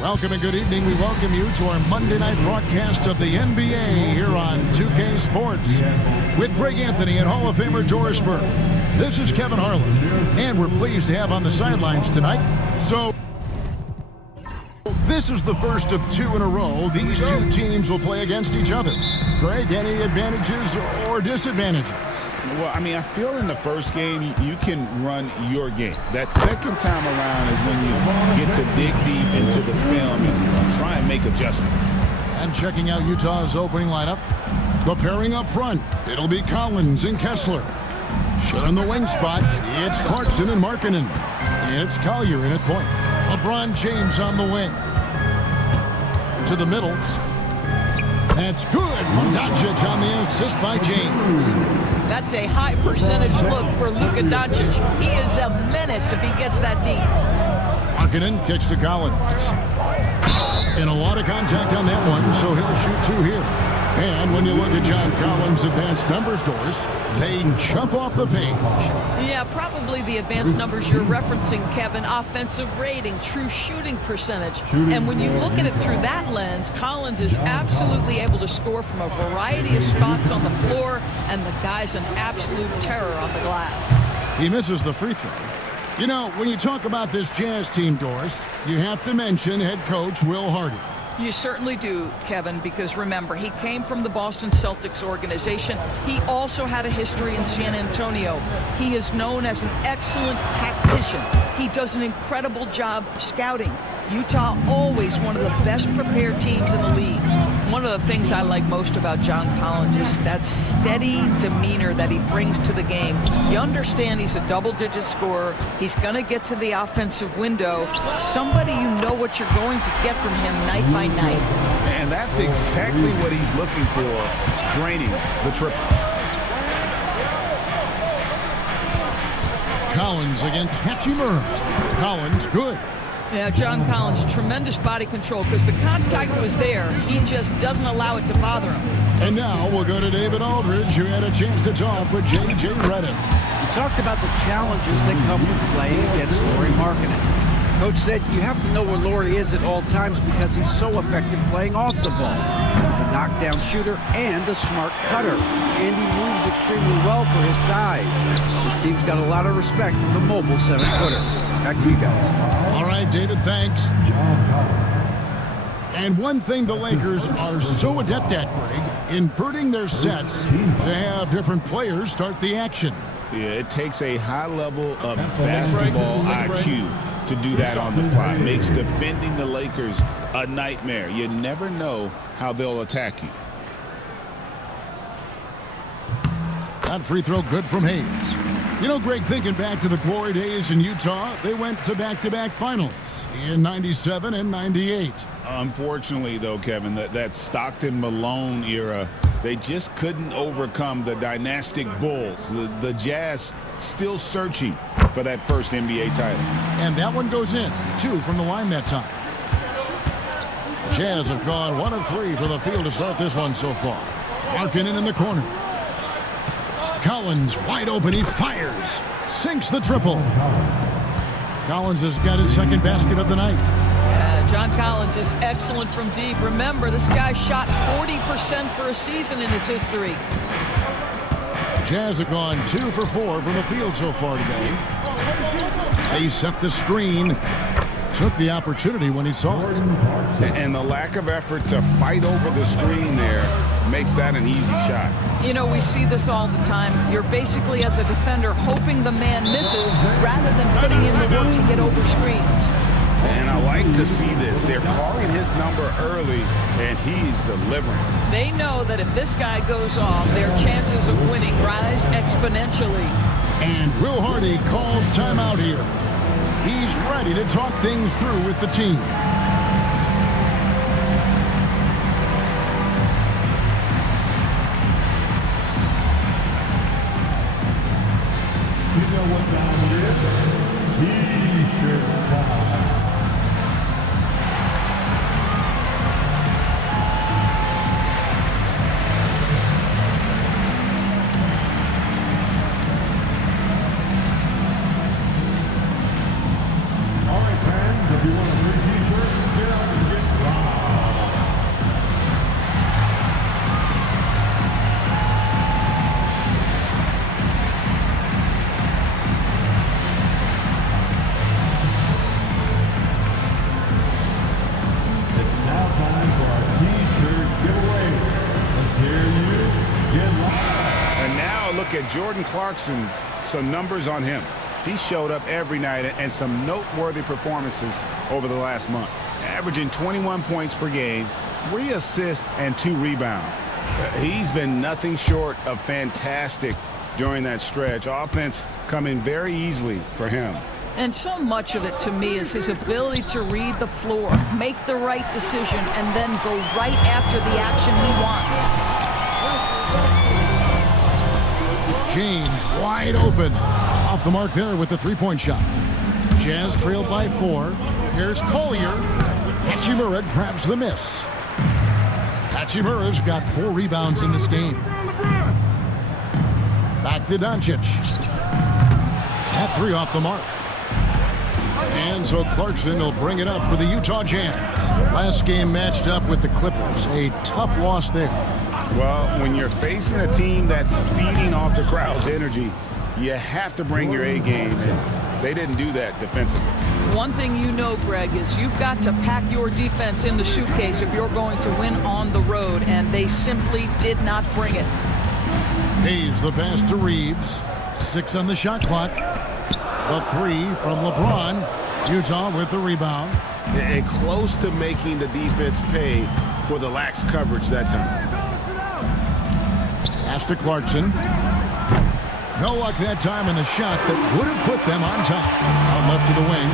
Welcome and good evening. We welcome you to our Monday night broadcast of the NBA here on 2K Sports with Greg Anthony and Hall of Famer Doris Burke. This is Kevin Harlan, and we're pleased to have on the sidelines tonight. So this is the first of two in a row. These two teams will play against each other. Greg, any advantages or disadvantages? Well, I mean, I feel in the first game, you can run your game. That second time around is when you get to dig deep into the film and try and make adjustments. And checking out Utah's opening lineup, the pairing up front, it'll be Collins and Kessler. Shut on the wing spot, it's Clarkson and Markkanen. It's Collier in at point. LeBron James on the wing. To the middle. That's good from Doncic on the assist by James. That's a high percentage look for Luka Doncic. He is a menace if he gets that deep. Markkanen kicks to Collins. And a lot of contact on that one, so he'll shoot two here. And when you look at John Collins' advanced numbers, Doris, they jump off the page. Yeah, probably the advanced numbers you're referencing, Kevin. Offensive rating, true shooting percentage. And when you look at it through that lens, Collins is absolutely able to score from a variety of spots on the floor, and the guy's an absolute terror on the glass. He misses the free throw. You know, when you talk about this Jazz team, Doris, you have to mention head coach Will Hardy. You certainly do, Kevin, because remember, he came from the Boston Celtics organization. He also had a history in San Antonio. He is known as an excellent tactician. He does an incredible job scouting. Utah always one of the best prepared teams in the league. One of the things I like most about John Collins is that steady demeanor that he brings to the game. You understand he's a double-digit scorer. He's going to get to the offensive window. Somebody you know what you're going to get from him night by night. And that's exactly what he's looking for, draining the triple. Collins against Hachimura. Collins, good. Yeah, John Collins, tremendous body control because the contact was there. He just doesn't allow it to bother him. And now we'll go to David Aldridge, who had a chance to talk with J.J. Redick. He talked about the challenges that come with playing against Lauri Markkanen. Coach said you have to know where Lauri is at all times because he's so effective playing off the ball. He's a knockdown shooter and a smart cutter. And he moves extremely well for his size. This team's got a lot of respect for the mobile 7-footer. Back to you guys. All right, David, thanks. And one thing the Lakers are so adept at, Greg, inverting their sets to have different players start the action. Yeah, it takes a high level of basketball IQ to do that on the fly. Makes defending the Lakers a nightmare. You never know how they'll attack you. That free throw good from Hayes. You know, Greg, thinking back to the glory days in Utah, they went to back-to-back finals in 97 and 98. Unfortunately, though, Kevin, that Stockton-Malone era, they just couldn't overcome the dynastic Bulls. The Jazz still searching for that first NBA title. And that one goes in, 2 from the line that time. Jazz have gone 1 of 3 for the field to start this one so far. Markkanen in the corner. Collins wide open, he fires, sinks the triple. Collins has got his second basket of the night. John Collins is excellent from deep. Remember, this guy shot 40% for a season in his history. Jazz have gone 2 for 4 from the field so far today. They set the screen. Took the opportunity when he saw it. And the lack of effort to fight over the screen there makes that an easy shot. You know, we see this all the time. You're basically, as a defender, hoping the man misses rather than putting in the work to get over screens. And I like to see this. They're calling his number early, and he's delivering. They know that if this guy goes off, their chances of winning rise exponentially. And Will Hardy calls timeout here. He's ready to talk things through with the team. You know what time it is? T-shirt time. All right, fans, if you want a free T-shirt, get out Jordan Clarkson, some numbers on him. He showed up every night and some noteworthy performances over the last month, averaging 21 points per game, 3 assists, and 2 rebounds. He's been nothing short of fantastic during that stretch. Offense coming very easily for him. And so much of it, to me, is his ability to read the floor, make the right decision, and then go right after the action he wants. James wide open. Off the mark there with the three-point shot. Jazz trailed by 4. Here's Collier. Hachimura grabs the miss. Hachimura's got 4 rebounds in this game. Back to Doncic. That 3 off the mark. And so Clarkson will bring it up for the Utah Jazz. Last game matched up with the Clippers. A tough loss there. Well, when you're facing a team that's feeding off the crowd's energy, you have to bring your A game, and they didn't do that defensively. One thing you know, Greg, is you've got to pack your defense in the suitcase if you're going to win on the road, and they simply did not bring it. Hayes the pass to Reeves. 6 on the shot clock. The 3 from LeBron. Utah with the rebound. And close to making the defense pay for the lax coverage that time. Pass to Clarkson. No luck that time in the shot that would have put them on top. Out left to the wing.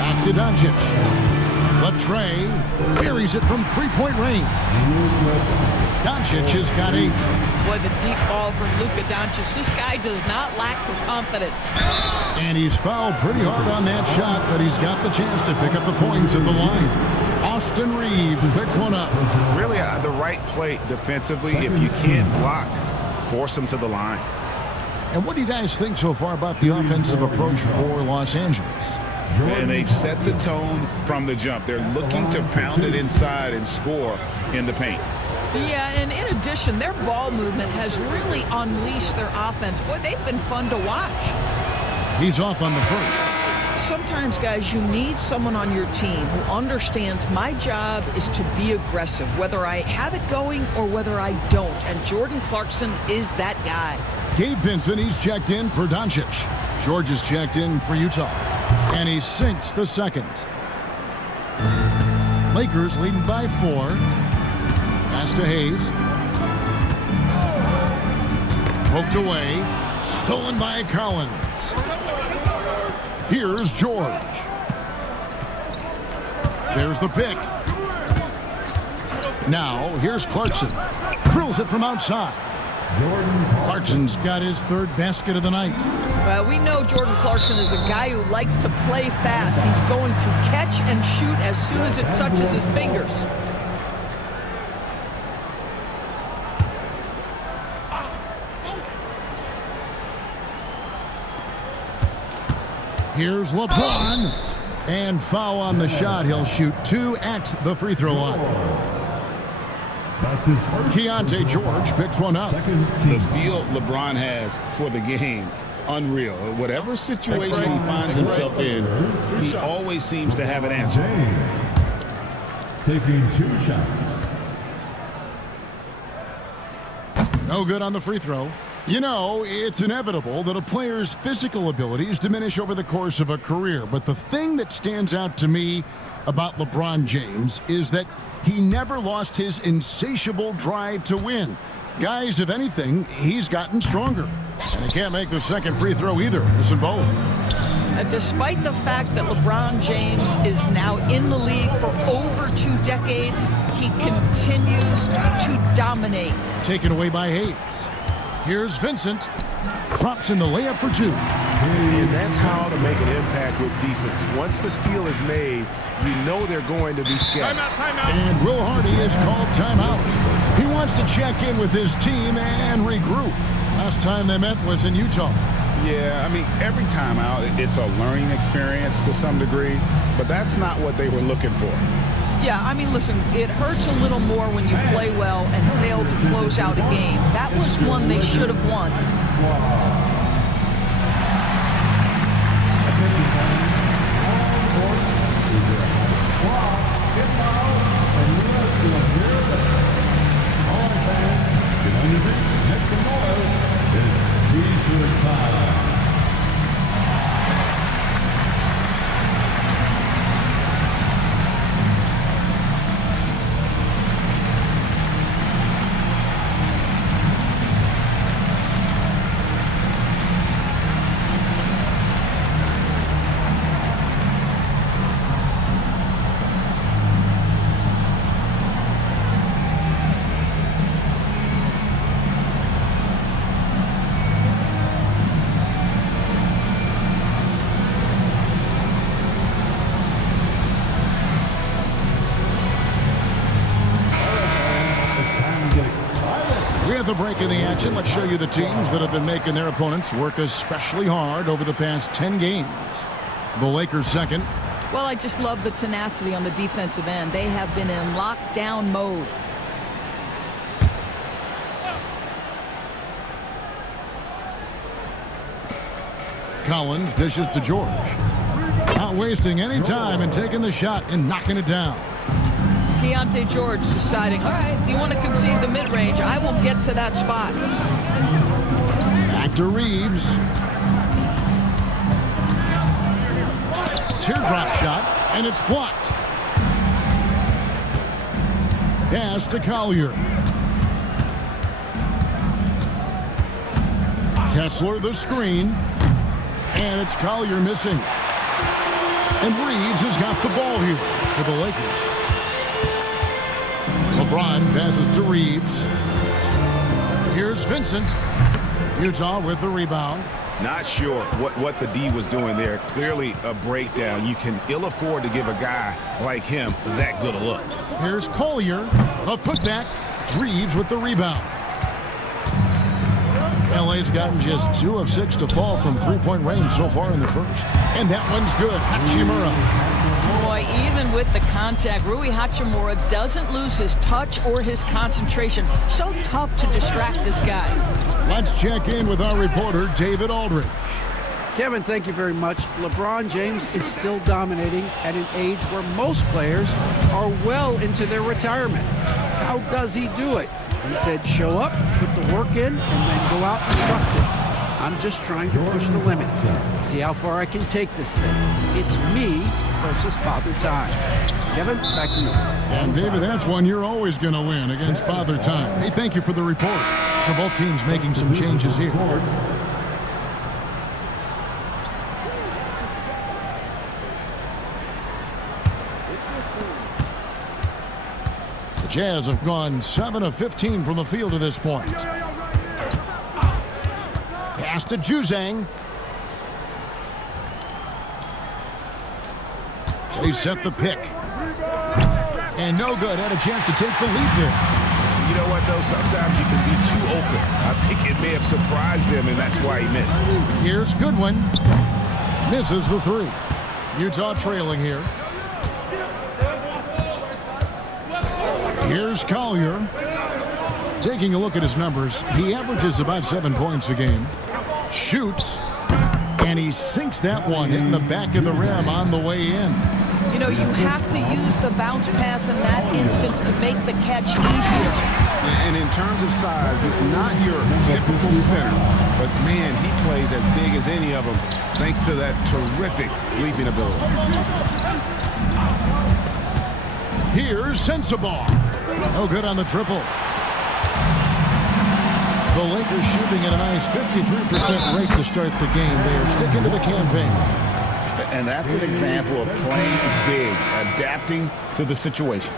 Back to Doncic. Latrey buries it from three-point range. Doncic has got 8. Boy, the deep ball from Luka Doncic. This guy does not lack for confidence. And he's fouled pretty hard on that shot, but he's got the chance to pick up the points at the line. Austin Reeves picks one up. Really the right play defensively. If you can't block, force them to the line. And what do you guys think so far about the offensive approach for Los Angeles? And they've set the tone from the jump. They're looking to pound it inside and score in the paint. Yeah, and in addition, their ball movement has really unleashed their offense. Boy, they've been fun to watch. He's off on the first. Sometimes, guys, you need someone on your team who understands my job is to be aggressive, whether I have it going or whether I don't. And Jordan Clarkson is that guy. Gabe Vincent, he's checked in for Doncic. George is checked in for Utah. And he sinks the second. Lakers leading by 4. Pass to Hayes. Poked away. Stolen by Collins. Here's George. There's the pick. Now, here's Clarkson. Drills it from outside. Clarkson's got his 3rd basket of the night. We know Jordan Clarkson is a guy who likes to play fast. He's going to catch and shoot as soon as it touches his fingers. Here's LeBron. And foul on the shot. He'll shoot 2 at the free throw line. That's his first. Keontae George picks one up. The feel LeBron has for the game, unreal. Whatever situation he finds himself in, he always seems to have an answer. James taking 2 shots. No good on the free throw. You know, it's inevitable that a player's physical abilities diminish over the course of a career. But the thing that stands out to me about LeBron James is that he never lost his insatiable drive to win. Guys, if anything, he's gotten stronger. And he can't make the second free throw either. Listen both. Despite the fact that LeBron James is now in the league for over 2 decades, he continues to dominate. Taken away by Hayes. Here's Vincent. Drops in the layup for 2. And that's how to make an impact with defense. Once the steal is made, you know they're going to be scared. Timeout. And Will Hardy is called timeout. He wants to check in with his team and regroup. Last time they met was in Utah. Yeah, I mean, every time out, it's a learning experience to some degree, but that's not what they were looking for. Yeah, I mean, listen, it hurts a little more when you play well and fail to close out a game. That was one they should have won. With a break in the action, let's show you the teams that have been making their opponents work especially hard over the past 10 games. The Lakers second. Well, I just love the tenacity on the defensive end. They have been in lockdown mode. Collins dishes to George. Not wasting any time and taking the shot and knocking it down. Keontae George deciding, all right, you want to concede the mid-range, I will get to that spot. Back to Reeves. Teardrop shot, and it's blocked. Pass to Collier. Kessler the screen. And it's Collier missing. And Reeves has got the ball here for the Lakers. LeBron passes to Reeves. Here's Vincent. Utah with the rebound. Not sure what the D was doing there. Clearly a breakdown. You can ill afford to give a guy like him that good a look. Here's Collier. A putback. Reeves with the rebound. LA's gotten just 2 of 6 to fall from three-point range so far in the first. And that one's good. Hachimura. Boy, even with the contact, Rui Hachimura doesn't lose his touch or his concentration. So tough to distract this guy. Let's check in with our reporter, David Aldridge. Kevin, thank you very much. LeBron James is still dominating at an age where most players are well into their retirement. How does he do it? He said, show up, put the work in, and then go out and trust it. I'm just trying to push the limit. See how far I can take this thing. It's me versus Father Time. Kevin, back to you. And David, that's one you're always going to win against Father Time. Hey, thank you for the report. So both teams making some changes here. The Jazz have gone 7 of 15 from the field to this point. Pass to Juzang. They set the pick. And no good. Had a chance to take the lead there. You know what, though? Sometimes you can be too open. I think it may have surprised him, and that's why he missed. Here's Goodwin. Misses the three. Utah trailing here. Here's Collier. Taking a look at his numbers, he averages about 7 points a game. Shoots, and he sinks that one, hitting the back of the rim on the way in. You know, you have to use the bounce pass in that instance to make the catch easier. And in terms of size, not your typical center, but man, he plays as big as any of them, thanks to that terrific leaping ability. Here's Sensabaugh. No good on the triple. The Lakers shooting at a nice 53% rate to start the game. They are sticking to the campaign. And that's an example of playing big, adapting to the situation.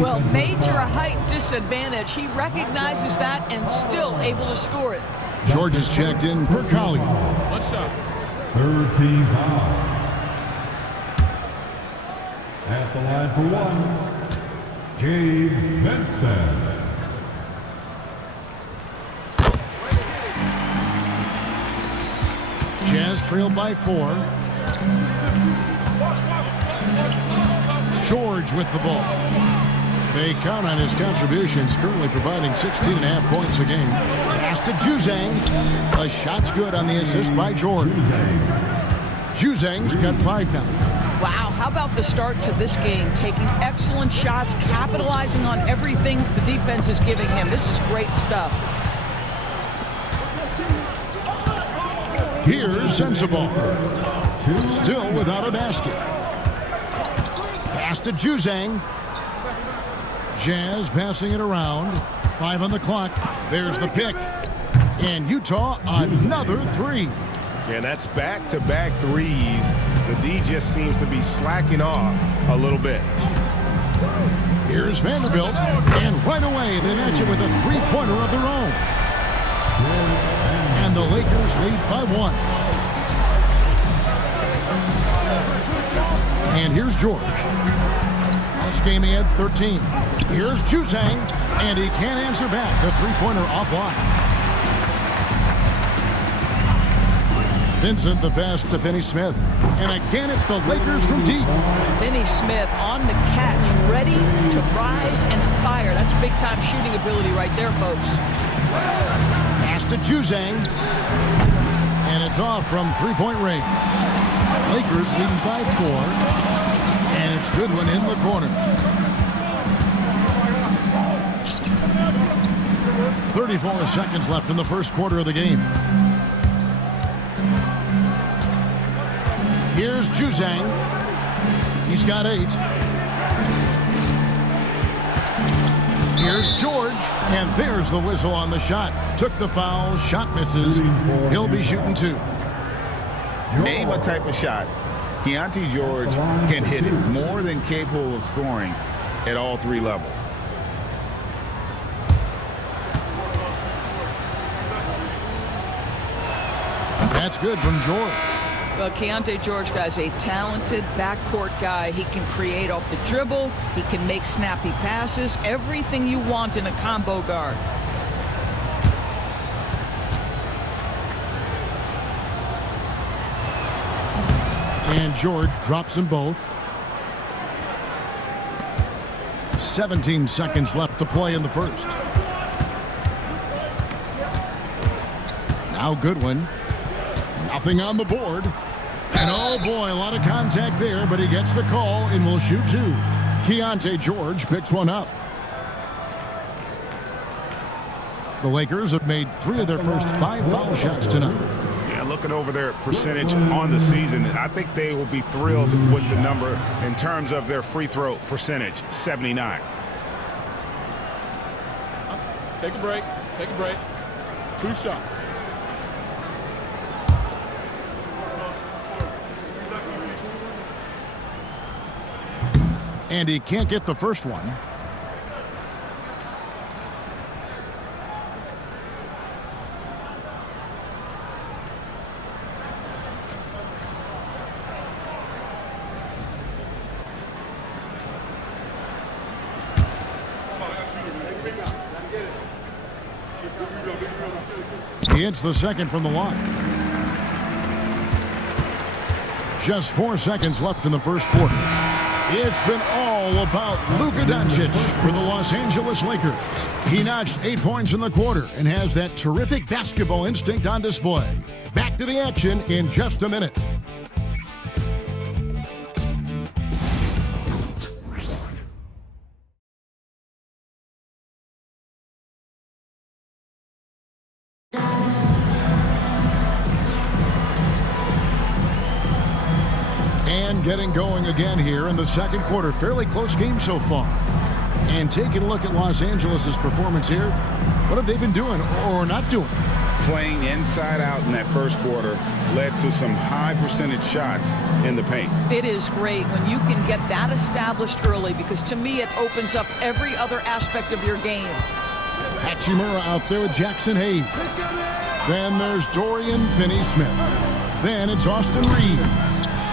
Well, major height disadvantage. He recognizes that and still able to score it. George is checked in for Collier. What's up? Third team foul. At the line for one, Gabe Vincent. Jazz trailed by 4. George with the ball. They count on his contributions, currently providing 16.5 points a game. Pass to Juzang. The shot's good on the assist by George. Juzang's got 5 now. Wow, how about the start to this game? Taking excellent shots, capitalizing on everything the defense is giving him. This is great stuff. Here's Sensabaugh. Still without a basket. Pass to Juzang. Jazz passing it around. 5 on the clock. There's the pick. And Utah, another 3. Yeah, that's back-to-back threes. The D just seems to be slacking off a little bit. Here's Vanderbilt. And right away, they match it with a three-pointer of their own. And the Lakers lead by 1. And here's George. This game he had 13. Here's Juzang. And he can't answer back. The three-pointer offline. Vincent the pass to Finney Smith. And again, it's the Lakers from deep. Finney Smith on the catch, ready to rise and fire. That's big-time shooting ability right there, folks. Pass to Juzang. And it's off from three-point range. Lakers leading by 4. And it's Goodwin in the corner. 34 seconds left in the first quarter of the game. Here's Juzang. He's got 8. Here's George. And there's the whistle on the shot. Took the foul. Shot misses. He'll be shooting 2. Name a type of shot Keontae George can hit it. More than capable of scoring at all 3 levels. That's good from George. Well, Keontae George, guys, a talented backcourt guy. He can create off the dribble. He can make snappy passes. Everything you want in a combo guard. And George drops them both. 17 seconds left to play in the first. Now Goodwin. Nothing on the board. And oh boy, a lot of contact there, but he gets the call and will shoot 2. Keontae George picks one up. The Lakers have made 3 of their first 5 foul shots tonight. Yeah, looking over their percentage on the season, I think they will be thrilled with the number in terms of their free throw percentage, 79. Take a break. Take a break. 2 shots. And he can't get the first one. He hits the second from the line. Just 4 seconds left in the first quarter. It's been all about Luka Doncic for the Los Angeles Lakers. He notched 8 points in the quarter and has that terrific basketball instinct on display. Back to the action in just a minute. And getting going again here in the second quarter. Fairly close game so far. And taking a look at Los Angeles' performance here, what have they been doing or not doing? Playing inside out in that first quarter led to some high percentage shots in the paint. It is great when you can get that established early, because to me it opens up every other aspect of your game. Hachimura out there with Jackson Hayes. Then there's Dorian Finney-Smith. Then it's Austin Reeves.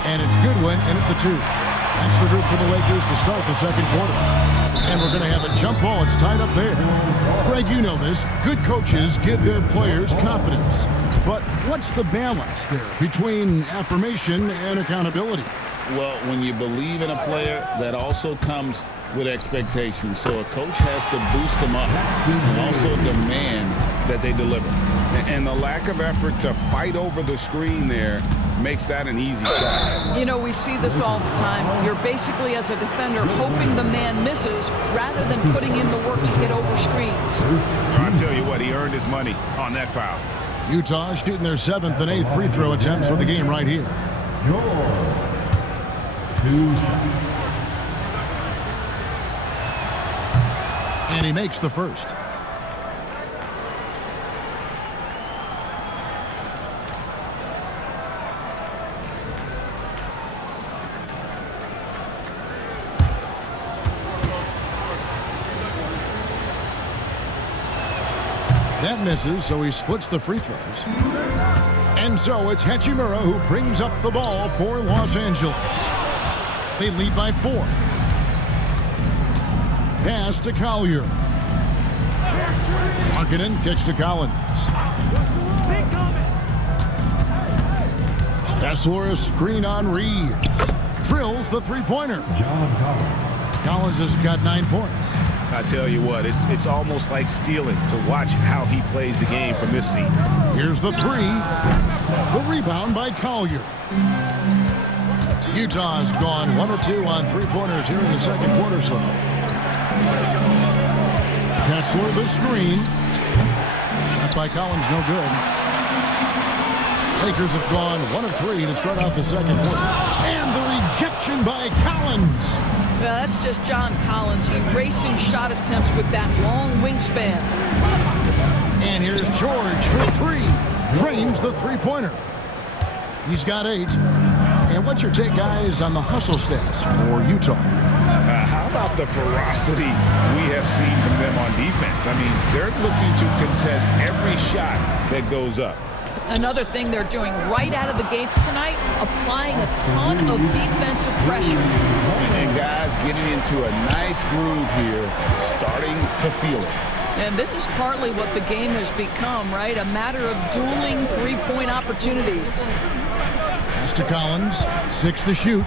And it's Goodwin in at the 2. That's the group for the Lakers to start the second quarter. And we're going to have a jump ball. It's tied up there. Greg, you know this. Good coaches give their players confidence. But what's the balance there between affirmation and accountability? Well, when you believe in a player, that also comes with expectations. So a coach has to boost them up and also demand that they deliver. And the lack of effort to fight over the screen there makes that an easy shot. You know, we see this all the time. You're basically, as a defender, hoping the man misses rather than putting in the work to get over screens. I'll tell you what, he earned his money on that foul. Utah shooting their 7th and 8th free throw attempts for the game right here. And he makes the first. That misses, so he splits the free throws. And so it's Hachimura who brings up the ball for Los Angeles. They lead by 4. Pass to Collier. Markkanen kicks to Collins. Kessler screen on Reeves. Drills the three-pointer. John Collins. Collins has got 9 points. I tell you what, it's almost like stealing to watch how he plays the game from this seat. Here's the three. The rebound by Collier. Utah's gone 1 of 2 on three-pointers here in the second quarter so far. Kessler the screen. Shot by Collins, no good. Lakers have gone 1 of 3 to start out the second quarter. And the rejection by Collins. Well, that's just John Collins erasing shot attempts with that long wingspan. And here's George for 3. Drains the three-pointer. He's got 8. And what's your take, guys, on the hustle stats for Utah? How about the ferocity we have seen from them on defense? I mean, they're looking to contest every shot that goes up. Another thing they're doing right out of the gates tonight, applying a ton of defensive pressure. And guys getting into a nice groove here, starting to feel it. And this is partly what the game has become, right? A matter of dueling three-point opportunities. Pass to Collins. 6 to shoot.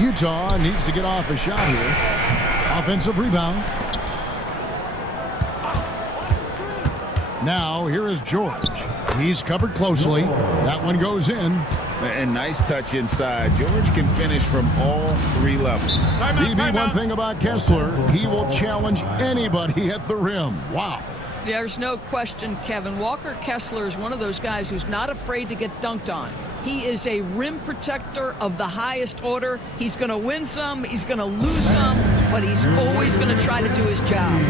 Utah needs to get off a shot here. Offensive rebound. Now, here is George. He's covered closely. That one goes in. And nice touch inside. George can finish from all 3 levels. BB, one thing about Kessler, he will challenge anybody at the rim. Wow. There's no question, Kevin. Walker Kessler is one of those guys who's not afraid to get dunked on. He is a rim protector of the highest order. He's going to win some, he's going to lose some, but he's always going to try to do his job.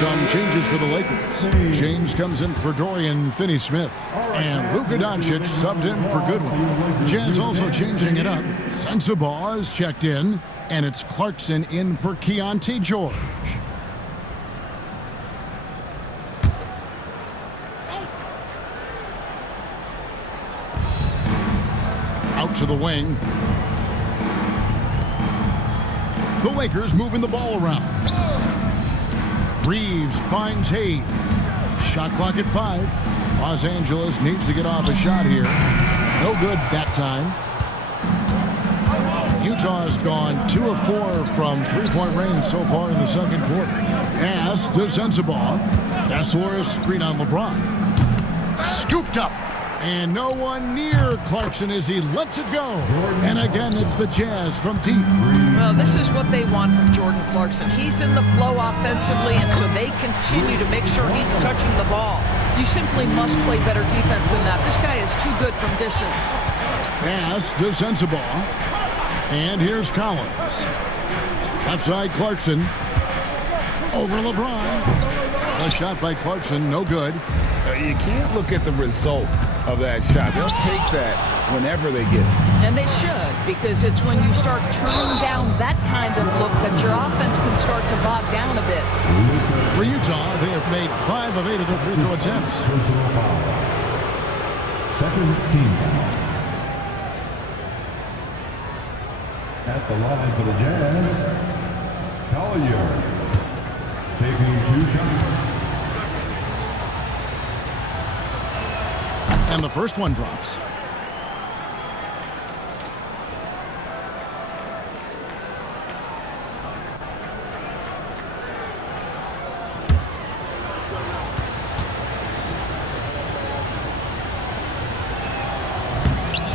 Some changes for the Lakers. James comes in for Dorian Finney-Smith. And Luka Doncic subbed in for Goodwin. The Jazz also changing it up. Sensabaugh is checked in. And it's Clarkson in for Keontae George. Out to the wing. The Lakers moving the ball around. Reeves finds Hayes. Shot clock at 5. Los Angeles needs to get off a shot here. No good that time. Utah's gone 2 of 4 from three-point range so far in the second quarter. Pass to Sensabaugh. Kessler screen on LeBron. Scooped up. And no one near Clarkson as he lets it go. And again, it's the Jazz from deep. Well, this is what they want from Jordan Clarkson. He's in the flow offensively, and so they continue to make sure he's touching the ball. You simply must play better defense than that. This guy is too good from distance. Pass to Sensabaugh. And here's Collins. Left side Clarkson. Over LeBron. A shot by Clarkson, no good. You can't look at the result of that shot. They'll take that whenever they get it. And they should, because it's when you start turning down that kind of look that your offense can start to bog down a bit. For Utah, they have made 5 of 8 of their free throw attempts. Second team foul. At the line for the Jazz, Collier taking 2 shots. And the first one drops.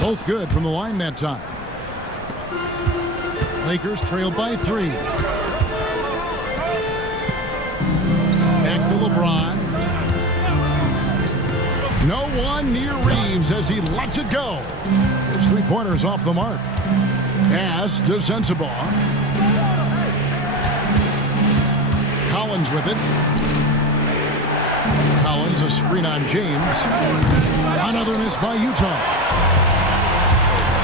Both good from the line that time. Lakers trail by 3. Back to LeBron. No one near Reeves as he lets it go. His three-pointers off the mark. Pass to Sensabaugh. Collins with it. Collins, a screen on James. Another miss by Utah.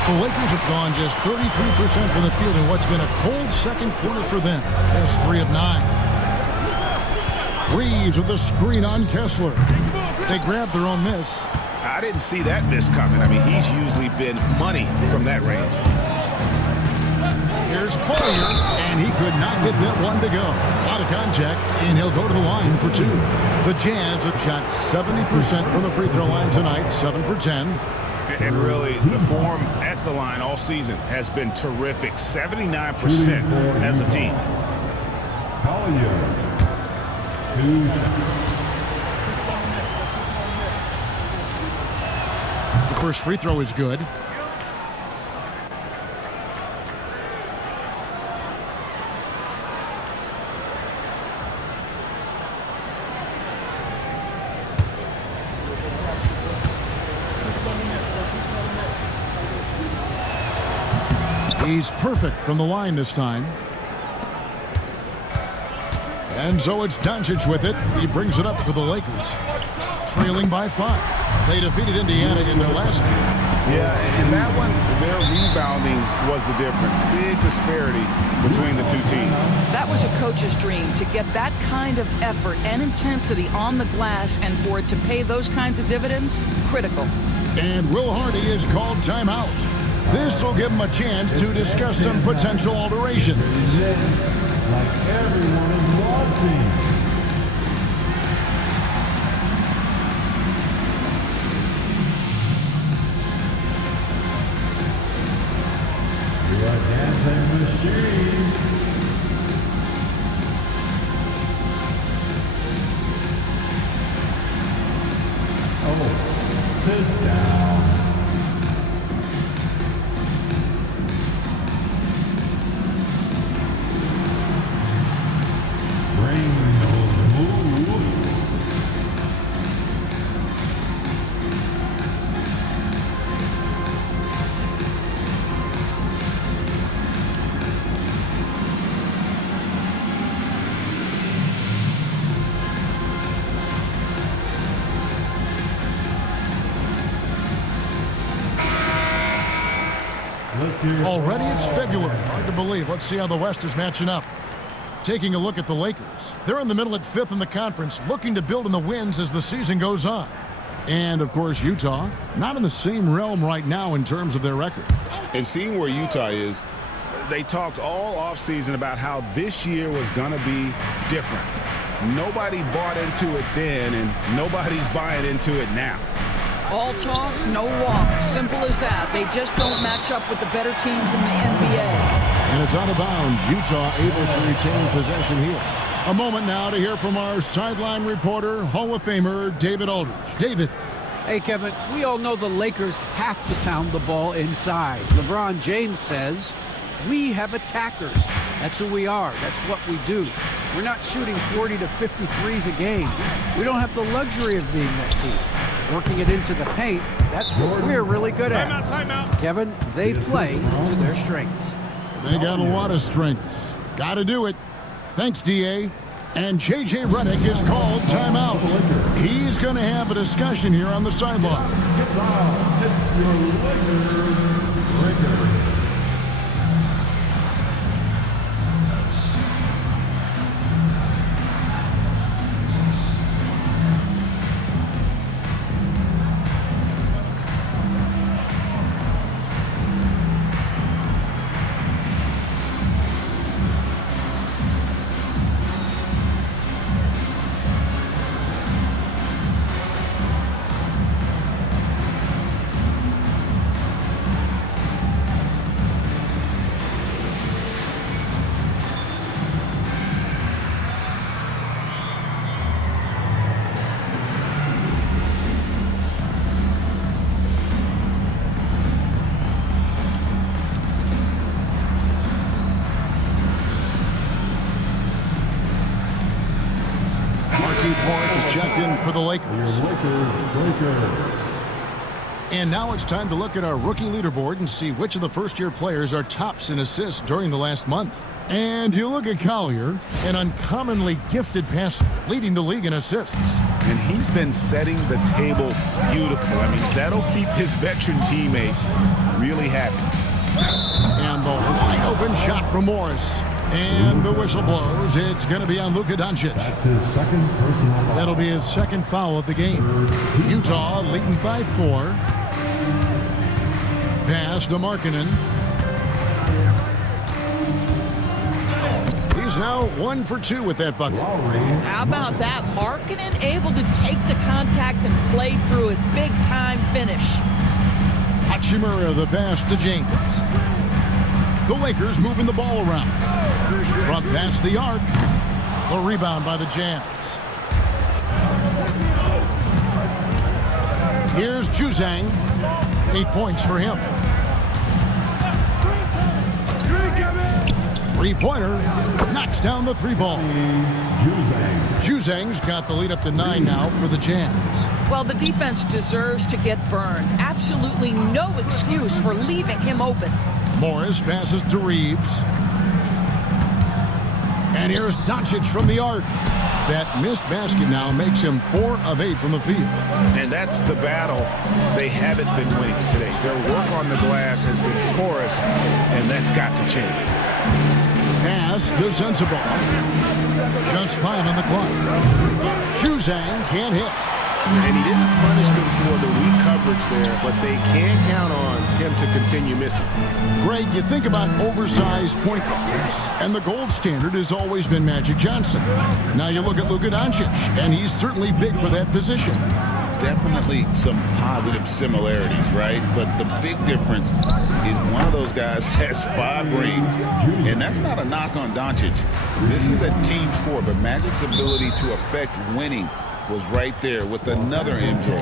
The Lakers have gone just 33% from the field in what's been a cold second quarter for them. That's 3 of 9. Reeves with a screen on Kessler. They grabbed their own miss. I didn't see that miss coming. I mean, he's usually been money from that range. Here's Collier, and he could not get that one to go. Out of contact, and he'll go to the line for 2. The Jazz have shot 70% from the free throw line tonight, 7 for 10. And really, the form at the line all season has been terrific, 79% as a team. Collier. 2. The first free throw is good. He's perfect from the line this time. And so it's Doncic with it. He brings it up for the Lakers. Trailing by 5. They defeated Indiana in their last game. Yeah, and that one, their rebounding was the difference. Big disparity between the two teams. That was a coach's dream, to get that kind of effort and intensity on the glass, and for it to pay those kinds of dividends, critical. And Will Hardy is called timeout. This will give him a chance to discuss some potential alterations. Like everyone is watching. We are dancing machine. Oh, sit down. Bring those moves. Already it's February. Hard to believe. Let's see how the West is matching up. Taking a look at the Lakers. They're in the middle at 5th in the conference, looking to build in the wins as the season goes on. And, of course, Utah, not in the same realm right now in terms of their record. And seeing where Utah is, they talked all offseason about how this year was going to be different. Nobody bought into it then, and nobody's buying into it now. All talk, no walk. Simple as that. They just don't match up with the better teams in the NBA. And it's out of bounds. Utah able to retain possession here. A moment now to hear from our sideline reporter, Hall of Famer David Aldridge. David. Hey, Kevin, we all know the Lakers have to pound the ball inside. LeBron James says, we have attackers. That's who we are. That's what we do. We're not shooting 40 to 53s a game. We don't have the luxury of being that team. Working it into the paint, that's what we're really good at. Timeout. Kevin, they play to their strengths. They got a lot of strengths. Got to do it. Thanks, DA. And J.J. Redick is called timeout. He's going to have a discussion here on the sideline. Monte Morris is checked in for the Lakers. Lakers. And now it's time to look at our rookie leaderboard and see which of the first-year players are tops in assists during the last month. And you look at Collier, an uncommonly gifted passer, leading the league in assists. And he's been setting the table beautifully. I mean, that'll keep his veteran teammates really happy. And the wide-open shot from Morris. And the whistle blows. It's going to be on Luka Doncic. That's his second personal foul. That'll be his second foul of the game. Utah leading by 4. Pass to Markkanen. He's now 1 for 2 with that bucket. How about that? Markkanen able to take the contact and play through it. Big time finish. Hachimura the pass to James. The Lakers moving the ball around. Front past the arc. The rebound by the Jazz. Here's Juzang. 8 points for him. Three-pointer. Knocks down the 3-ball. Juzang's got the lead up to 9 now for the Jazz. Well, the defense deserves to get burned. Absolutely no excuse for leaving him open. Morris passes to Reeves. And here's Doncic from the arc. That missed basket now makes him 4 of 8 from the field. And that's the battle they haven't been winning today. Their work on the glass has been porous, and that's got to change. Pass to Sensible. Just 5 on the clock. Juzang can't hit. And he didn't punish them for the weak coverage there, but they can count on him to continue missing. Greg, you think about oversized point guards, and the gold standard has always been Magic Johnson. Now you look at Luka Doncic, and he's certainly big for that position. Definitely some positive similarities, right? But the big difference is one of those guys has 5 rings, and that's not a knock on Doncic. This is a team sport, but Magic's ability to affect winning was right there with another MJ,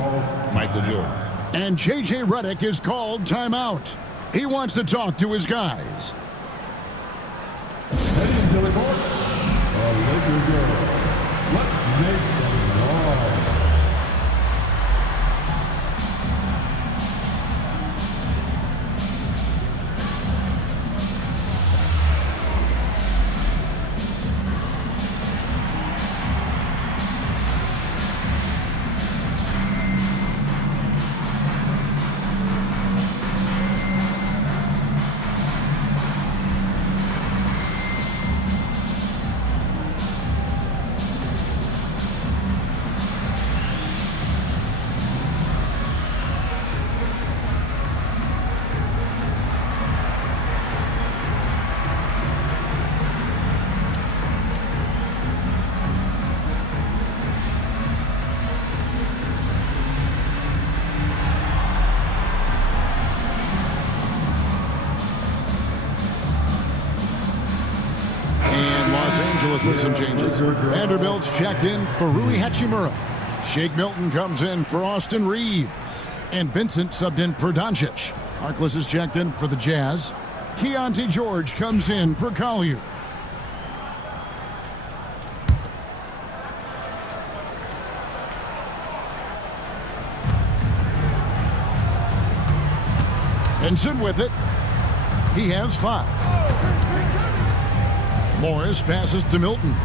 Michael Jordan. And J.J. Redick is called timeout. He wants to talk to his guys. Heading to the court, a Laker girl. Let's make some noise. With some changes. Vanderbilt's checked in for Rui Hachimura. Shake Milton comes in for Austin Reeves. And Vincent subbed in for Doncic. Harkless is checked in for the Jazz. Keontae George comes in for Collier. Vincent with it. He has 5. Morris passes to Milton.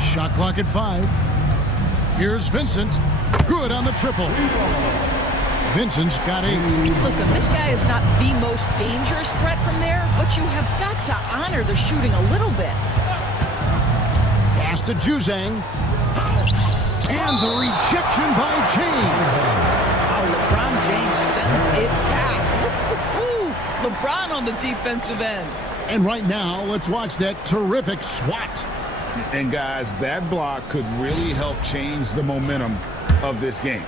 Shot clock at 5. Here's Vincent. Good on the triple. Vincent's got 8. Listen, this guy is not the most dangerous threat from there, but you have got to honor the shooting a little bit. Pass to Juzang. And the rejection by James. LeBron James sends it back. Woo-hoo-hoo. LeBron on the defensive end. And right now, let's watch that terrific swat. And guys, that block could really help change the momentum of this game.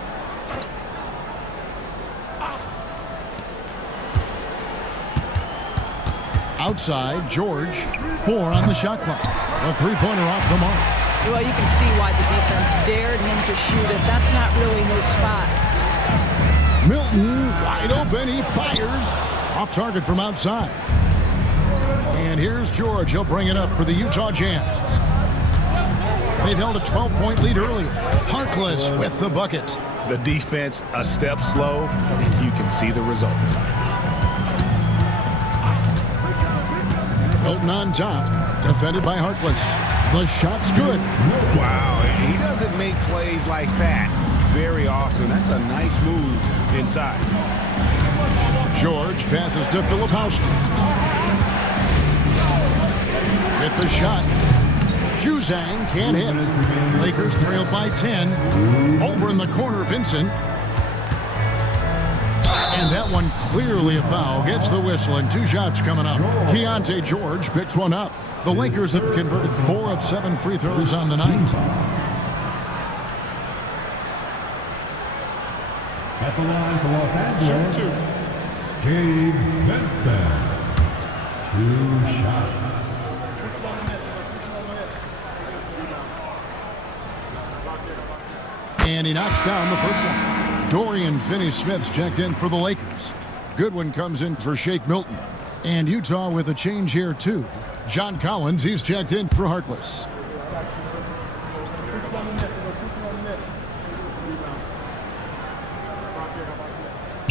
Outside, George, 4 on the shot clock. A 3-pointer off the mark. Well, you can see why the defense dared him to shoot it. That's not really his spot. Milton, wide open, he fires. Off target from outside. And here's George. He'll bring it up for the Utah Jazz. They've held a 12-point lead early. Harkless with the bucket. The defense a step slow, and you can see the results. Hilton on top, defended by Harkless. The shot's good. Wow, he doesn't make plays like that very often. That's a nice move inside. George passes to Filipowski. Hit the shot. Juzang can't hit. Lakers trailed by 10. Over in the corner, Vincent. And that one clearly a foul. Gets the whistle, and 2 shots coming up. Keontae George picks one up. The Lakers have converted 4 of 7 free throws on the night. At the line for Los Angeles, Gabe Vincent. 2 shots. And he knocks down the first one. Dorian Finney-Smith's checked in for the Lakers. Goodwin comes in for Shake Milton. And Utah with a change here, too. John Collins, he's checked in for Harkless.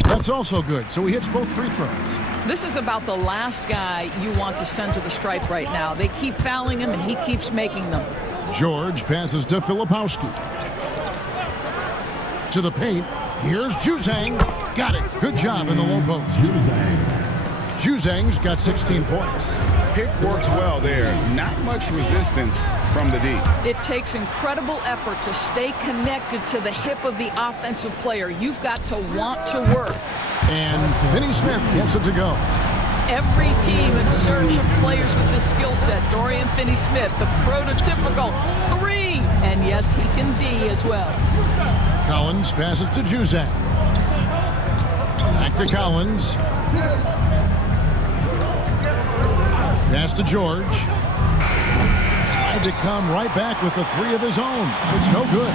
That's also good, so he hits both free throws. This is about the last guy you want to send to the stripe right now. They keep fouling him, and he keeps making them. George passes to Filipowski. To the paint. Here's Juzang. Got it. Good job in the low post. Juzang's got 16 points. Pick works well there. Not much resistance from the D. It takes incredible effort to stay connected to the hip of the offensive player. You've got to want to work. And Finney-Smith gets it to go. Every team in search of players with this skill set. Dorian Finney-Smith, the prototypical 3. And yes, he can D as well. Collins passes to Juzang. Back to Collins. Pass to George. Tried to come right back with the 3 of his own. It's no good.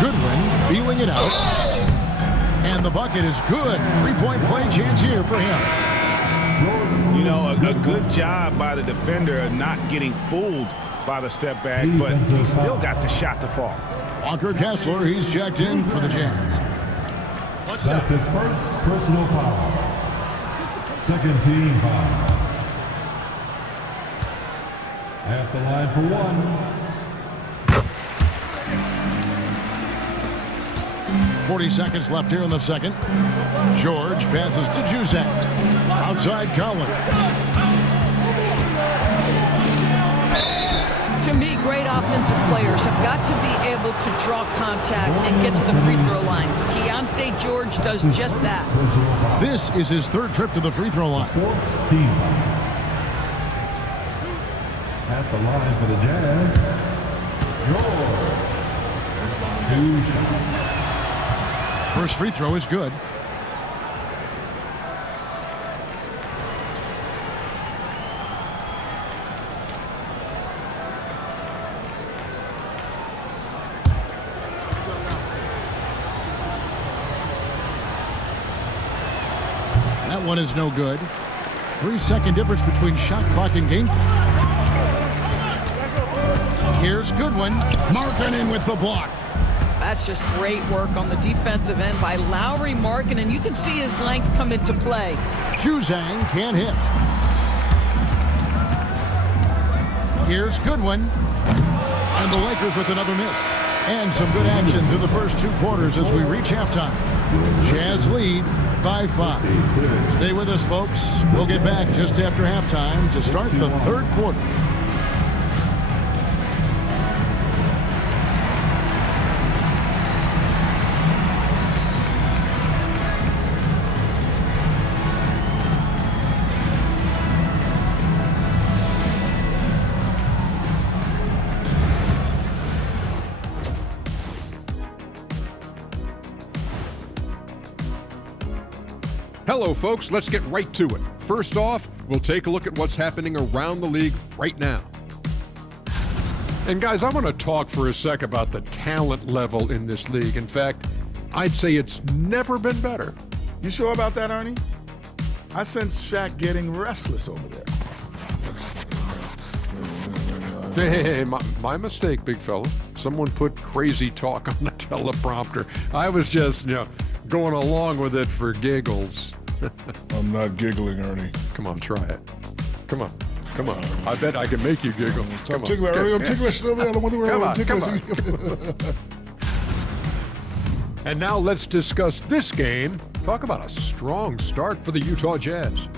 Goodwin feeling it out. And the bucket is good. 3-point play chance here for him. You know, a good job by the defender of not getting fooled by the step back, but he still got the shot to fall. Walker Kessler, he's checked in for the Jazz. That's his first personal foul. Second team foul. At the line for 1. 40 seconds left here in the second. George passes to Juzang. Outside Collins. To me, great offensive players have got to be able to draw contact and get to the free throw line. Keontae George does just that. This is his 3rd trip to the free throw line. 14. At the line for the Jazz, George. 2 shots. First free throw is good. That one is no good. 3-second difference between shot clock and game clock. Here's Goodwin. Markkanen with the block. That's just great work on the defensive end by Lauri Markkanen, and you can see his length come into play. Juzang can't hit. Here's Goodwin. And the Lakers with another miss. And some good action through the first 2 quarters as we reach halftime. Jazz lead by 5. Stay with us, folks. We'll get back just after halftime to start the 3rd quarter. Hello, folks. Let's get right to it. First off, we'll take a look at what's happening around the league right now. And guys, I want to talk for a sec about the talent level in this league. In fact, I'd say it's never been better. You sure about that, Ernie? I sense Shaq getting restless over there. Hey, my mistake, big fella. Someone put crazy talk on the teleprompter. I was just, going along with it for giggles. I'm not giggling, Ernie. Come on, try it. Come on. I bet I can make you giggle. I'm ticklish, Ernie. I'm ticklish. I don't want to Come on, ticklish. And now let's discuss this game. Talk about a strong start for the Utah Jazz.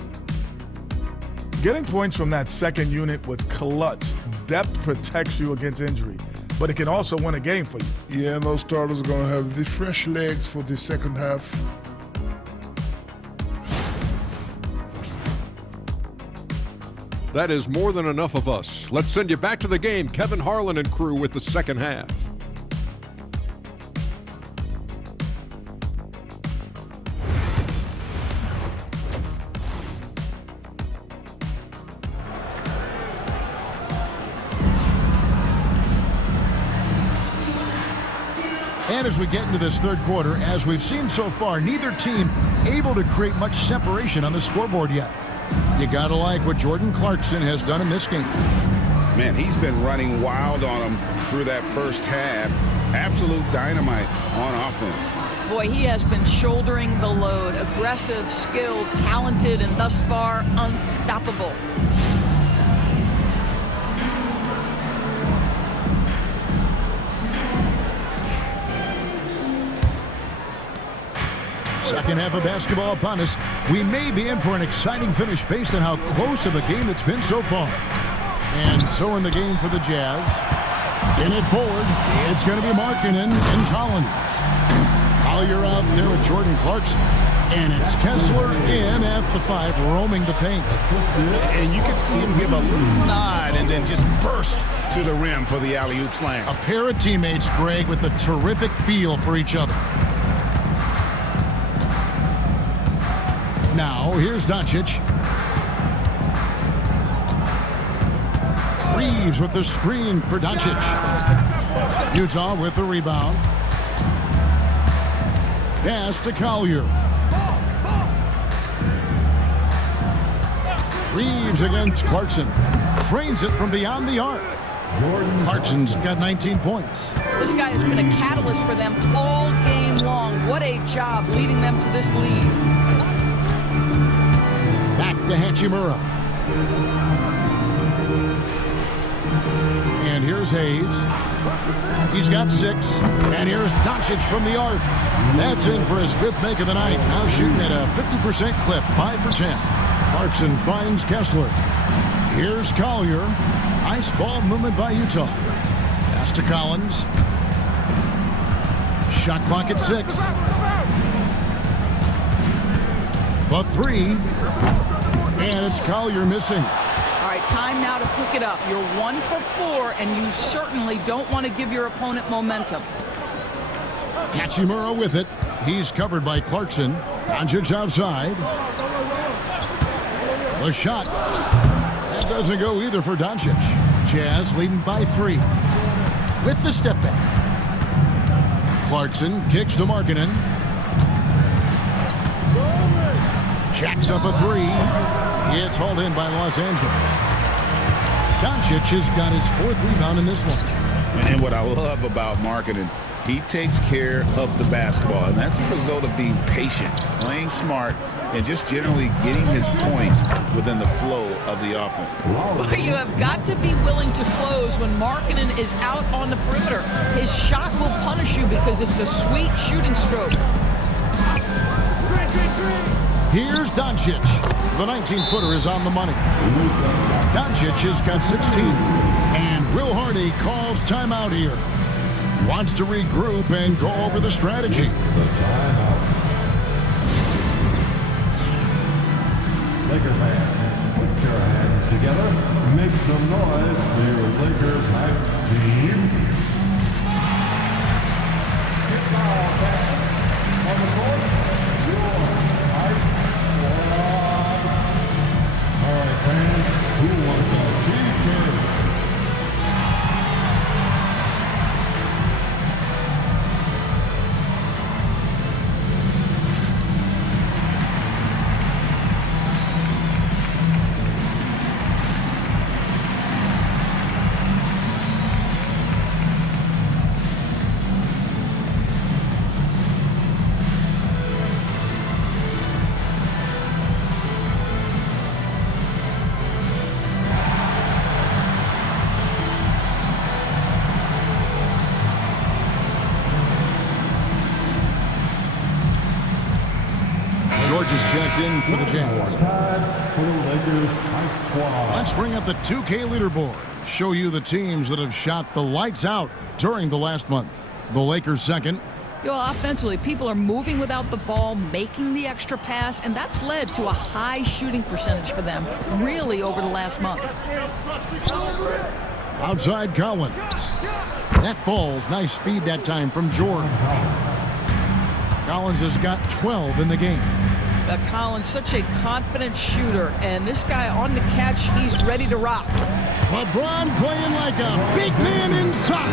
Getting points from that second unit was clutch. Depth protects you against injury, but it can also win a game for you. Yeah, and those starters are going to have the fresh legs for the second half. That is more than enough of us. Let's send you back to the game. Kevin Harlan and crew with the second half. And as we get into this third quarter, as we've seen so far, neither team able to create much separation on the scoreboard yet. You gotta like what Jordan Clarkson has done in this game. Man, he's been running wild on them through that first half. Absolute dynamite on offense. Boy, he has been shouldering the load. Aggressive, skilled, talented, and thus far unstoppable. Second half of basketball upon us. We may be in for an exciting finish based on how close of a game it's been so far. And so in the game for the Jazz. In it forward, it's going to be Markkanen and Collins. Collier out there with Jordan Clarkson. And it's Kessler in at the 5, roaming the paint. And you can see him give a little nod and then just burst to the rim for the alley-oop slam. A pair of teammates, Greg, with a terrific feel for each other. Now, here's Doncic. Reeves with the screen for Doncic. Utah with the rebound. Pass to Collier. Reeves against Clarkson. Trains it from beyond the arc. Clarkson's got 19 points. This guy has been a catalyst for them all game long. What a job leading them to this lead. Back to Hachimura. And here's Hayes. He's got 6. And here's Doncic from the arc. That's in for his 5th make of the night. Now shooting at a 50% clip, 5 for 10. Clarkson finds Kessler. Here's Collier. Nice ball movement by Utah. Pass to Collins. Shot clock at 6. The 3. And it's Collier missing. All right, time now to pick it up. You're 1 for 4, and you certainly don't want to give your opponent momentum. Hachimura with it. He's covered by Clarkson. Doncic outside. The shot. That doesn't go either for Doncic. Jazz leading by 3. With the step back. Clarkson kicks to Markkanen. Jacks up a 3. It's hauled in by Los Angeles. Doncic has got his 4th rebound in this one. And what I love about Markkanen, he takes care of the basketball, and that's a result of being patient, playing smart, and just generally getting his points within the flow of the offense. But you have got to be willing to close when Markkanen is out on the perimeter. His shot will punish you because it's a sweet shooting stroke. Here's Doncic. The 19-footer is on the money. Doncic has got 16. And Will Hardy calls timeout here. Wants to regroup and go over the strategy. Laker fans, put your hands together. Make some noise for your Lakers hype team. Get down, fans. On the court, your hype squad. All right, fans, who wants a t-shirt? point for the Jazz. Time for the Lakers Hype Squad. Let's bring up the 2K leaderboard. Show you the teams that have shot the lights out during the last month. The Lakers second. Offensively, people are moving without the ball, making the extra pass, and that's led to a high shooting percentage for them, really, over the last month. Outside Collins. That falls. Nice feed that time from George. Collins has got 12 in the game. Collins, such a confident shooter, and this guy on the catch, he's ready to rock. LeBron playing like a big man inside.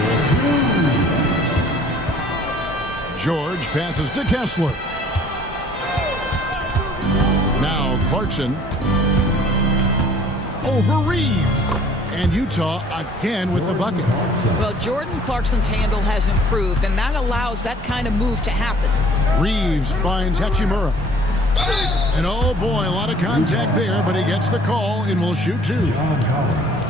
George passes to Kessler. Now Clarkson. Over Reeves. And Utah again with the bucket. Well, Jordan Clarkson's handle has improved, and that allows that kind of move to happen. Reeves finds Hachimura. And oh boy, a lot of contact there, but he gets the call and will shoot two.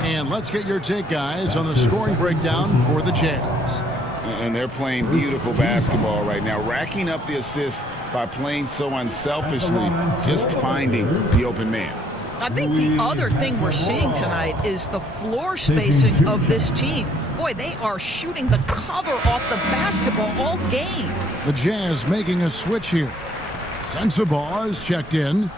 And let's get your take, guys, on the scoring breakdown for the Jazz. And they're playing beautiful basketball right now, racking up the assists by playing so unselfishly, just finding the open man. I think the other thing we're seeing tonight is the floor spacing of this team. Boy, they are shooting the cover off the basketball all game. The Jazz making a switch here. Sensabaugh is checked in.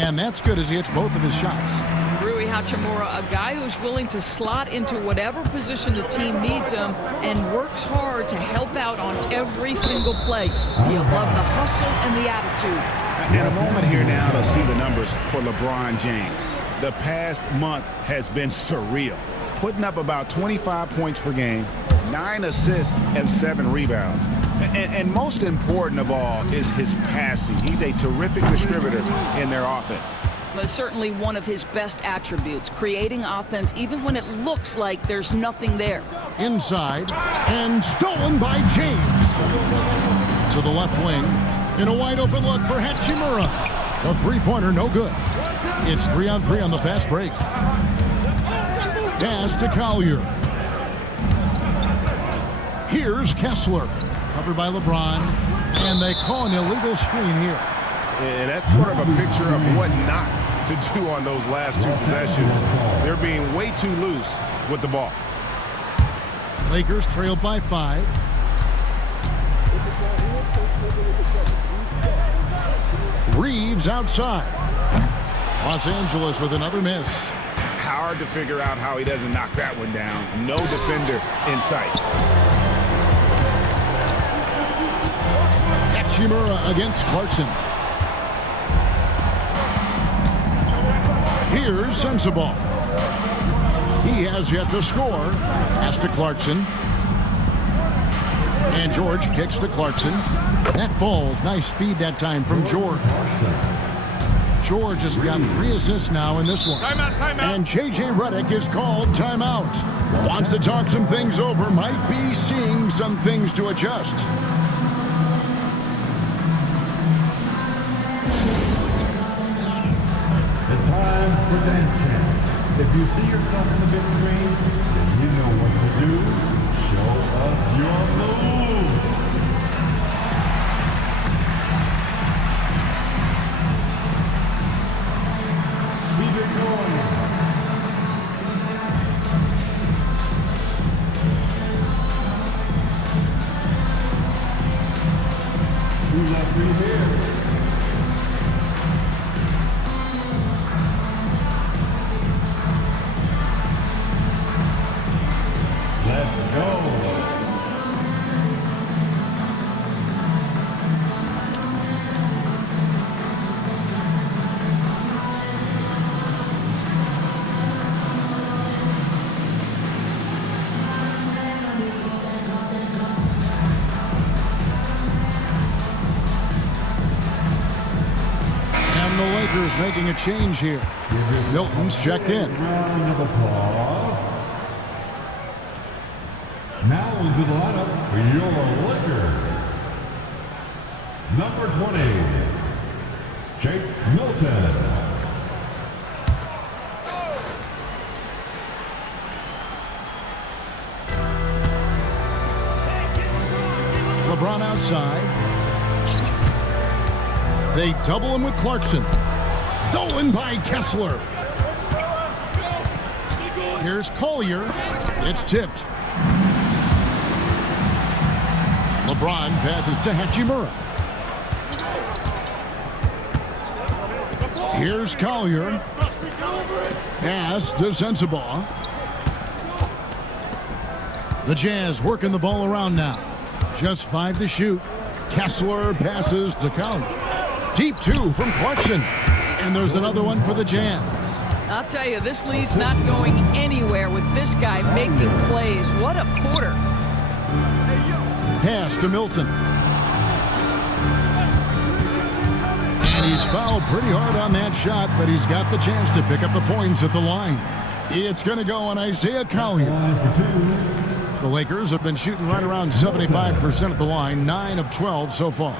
And that's good as he hits both of his shots. Rui Hachimura, a guy who's willing to slot into whatever position the team needs him and works hard to help out on every single play. You'll love the hustle and the attitude. And a moment here now to see the numbers for LeBron James. The past month has been surreal, putting up about 25 points per game, 9 assists, and 7 rebounds. And most important of all is his passing. He's a terrific distributor in their offense. That's certainly one of his best attributes, creating offense even when it looks like there's nothing there. Inside, and stolen by James. To the left wing, in a wide open look for Hachimura. The three-pointer, no good. It's 3-on-3 on the fast break. Pass to Collier. Here's Kessler. Covered by LeBron, and they call an illegal screen here. And that's sort of a picture of what not to do on those last two possessions. They're being way too loose with the ball. Lakers trailed by 5. Reeves outside. Los Angeles with another miss. Hard to figure out how he doesn't knock that one down. No defender in sight. Hachimura against Clarkson. Here's Sensabaugh. He has yet to score. Pass to Clarkson. And George kicks to Clarkson. That falls. Nice feed that time from George. George has got 3 assists now in this one. Timeout, timeout. And J.J. Redick is called timeout. Wants to talk some things over. Might be seeing some things to adjust. Time for dance camp. If you see yourself in the big screen, then you know what to do. Show us your moves. Keep it going. Who left me here? Let's go. And the Lakers making a change here. Milton's checked in. Round of applause. Now into the lineup for your Lakers. Number 20, Jake Milton. LeBron outside. They double him with Clarkson. Stolen by Kessler. Here's Collier. It's tipped. LeBron passes to Hachimura. Here's Collier. Pass to Sensabaugh. The Jazz working the ball around now. Just 5 to shoot. Kessler passes to Collier. Deep 2 from Clarkson. And there's another one for the Jazz. I'll tell you, this lead's not going anywhere with this guy making plays. What a quarter. Pass to Milton. And he's fouled pretty hard on that shot, but he's got the chance to pick up the points at the line. It's going to go on Isaiah Collier. The Lakers have been shooting right around 75% at the line, 9 of 12 so far.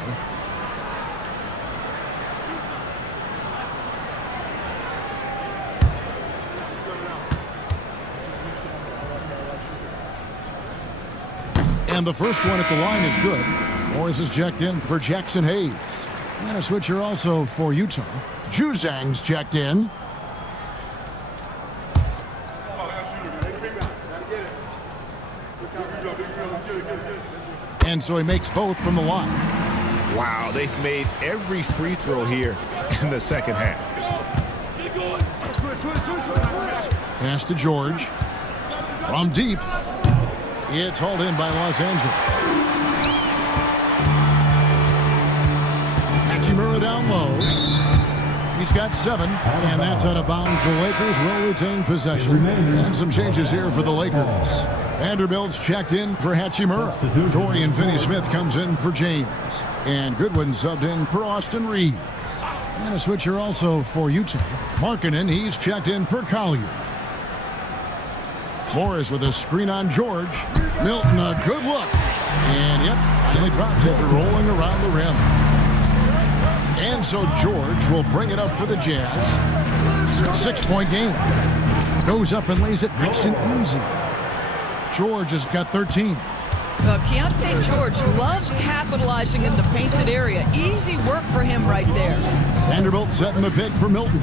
And the first one at the line is good. Morris is checked in for Jackson Hayes. And a switcher also for Utah. Juzang's checked in. And so he makes both from the line. Wow, they've made every free throw here in the second half. Pass to George. From deep. It's hauled in by Los Angeles. Hachimura down low. He's got 7, and that's out of bounds. The Lakers will retain possession. And some changes here for the Lakers. Vanderbilt's checked in for Hachimura. Dorian Finney-Smith comes in for James. And Goodwin subbed in for Austin Reeves. And a switcher also for Utah. Markkanen, he's checked in for Collier. Morris with a screen on George. Milton, a good look. And yep, finally drops after rolling around the rim. And so George will bring it up for the Jazz. 6-point game. Goes up and lays it nice and easy. George has got 13. Keontae George loves capitalizing in the painted area. Easy work for him right there. Vanderbilt setting the pick for Milton.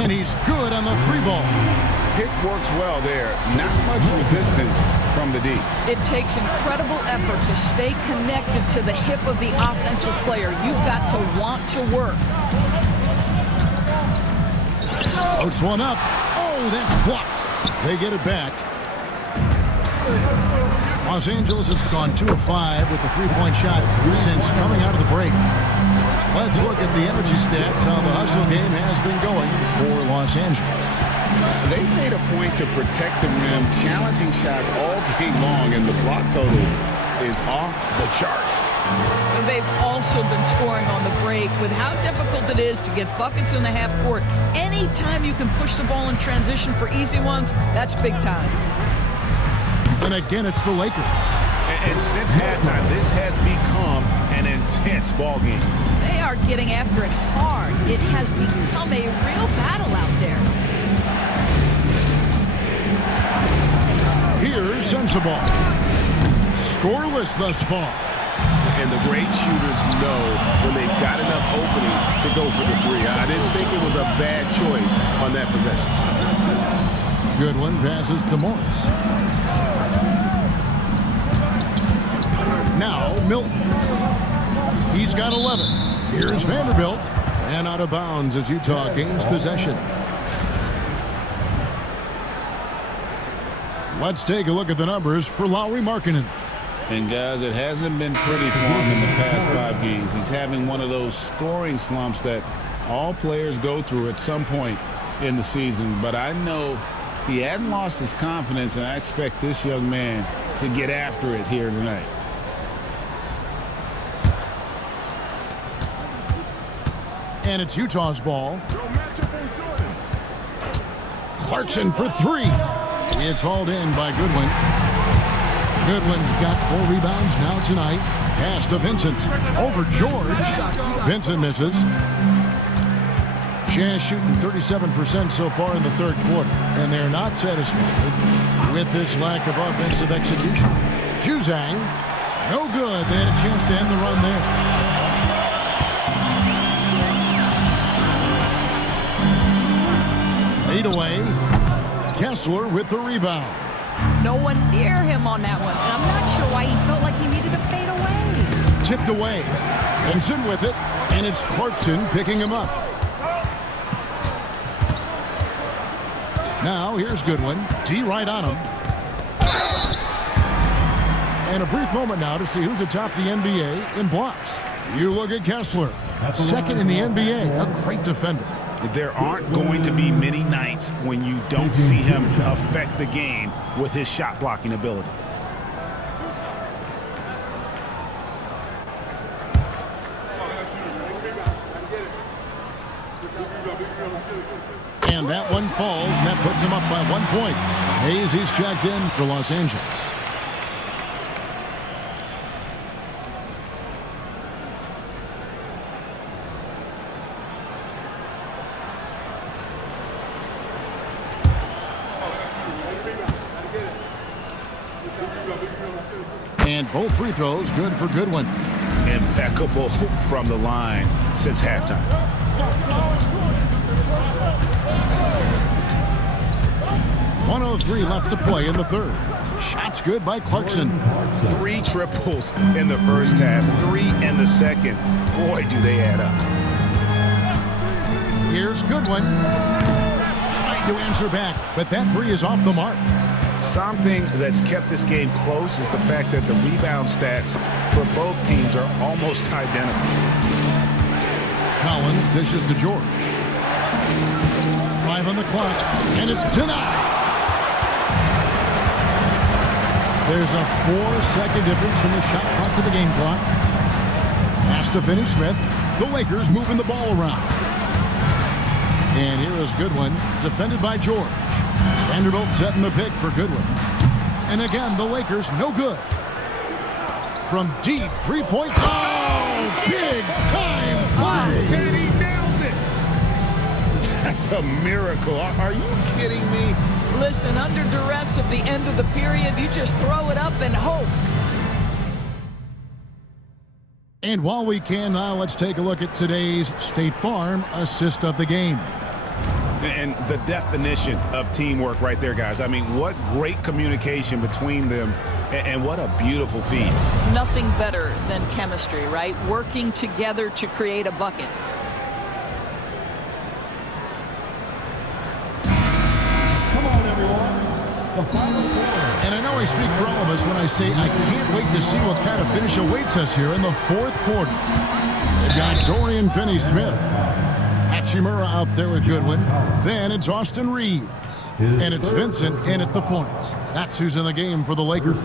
And he's good on the 3-ball. Pick works well there. Not much resistance from the D. It takes incredible effort to stay connected to the hip of the offensive player. You've got to want to work. Floats one up. Oh, that's blocked. They get it back. Los Angeles has gone 2 of 5 with the 3-point shot since coming out of the break. Let's look at the energy stats, how the hustle game has been going for Los Angeles. They made a point to protect the rim, challenging shots all game long, and the block total is off the charts. And they've also been scoring on the break. With how difficult it is to get buckets in the half court, anytime you can push the ball in transition for easy ones, that's big time. And again, it's the Lakers. And since halftime, this has become an intense ball game. They are getting after it hard. It has become a real battle out there. Here's Sensabaugh. Scoreless thus far. And the great shooters know when they've got enough opening to go for the 3. I didn't think it was a bad choice on that possession. Goodwin passes to Morris. Now Milton. He's got 11. Here's Vanderbilt. And out of bounds as Utah gains possession. Let's take a look at the numbers for Lauri Markkanen. And guys, it hasn't been pretty for him in the past 5 games. He's having one of those scoring slumps that all players go through at some point in the season. But I know he hadn't lost his confidence, and I expect this young man to get after it here tonight. And it's Utah's ball. Clarkson for 3. It's hauled in by Goodwin. Goodwin's got 4 rebounds now tonight. Pass to Vincent. Over George. Vincent misses. Jazz shooting 37% so far in the 3rd quarter. And they're not satisfied with this lack of offensive execution. Juzang. No good. They had a chance to end the run there. Fade away. Kessler with the rebound. No one near him on that one. And I'm not sure why he felt like he needed to fade away. Tipped away. Benson with it. And it's Clarkson picking him up. Now, here's Goodwin. D right on him. And a brief moment now to see who's atop the NBA in blocks. You look at Kessler. Second in the NBA. A great defender. There aren't going to be many nights when you don't see him affect the game with his shot blocking ability. And that one falls, and that puts him up by 1 point. Hayes, he's checked in for Los Angeles. And both free throws good for Goodwin. Impeccable from the line since halftime. .103 left to play in the third. Shots good by Clarkson. 3 triples in the first half, 3 in the second. Boy, do they add up. Here's Goodwin. Trying to answer back, but that three is off the mark. Something that's kept this game close is the fact that the rebound stats for both teams are almost identical. Collins dishes to George. 5 on the clock, and it's denied. There's a 4-second difference from the shot clock to the game clock. Pass to Finney-Smith. The Lakers moving the ball around. And here is Goodwin, defended by George. Vanderbilt setting the pick for Goodwin. And again, the Lakers no good. From deep three-point. Oh, big time play. And he nailed it. That's a miracle. Are you kidding me? Listen, under duress of the end of the period, you just throw it up and hope. And while we can now, let's take a look at today's State Farm assist of the game. And the definition of teamwork right there, guys. I mean, what great communication between them, and what a beautiful feed. Nothing better than chemistry, right? Working together to create a bucket. Come on, everyone. The final quarter. And I know I speak for all of us when I say I can't wait to see what kind of finish awaits us here in the fourth quarter. They've got Dorian Finney-Smith. Hachimura out there with Goodwin. Then it's Austin Reeves. And it's Vincent in at the point. That's who's in the game for the Lakers.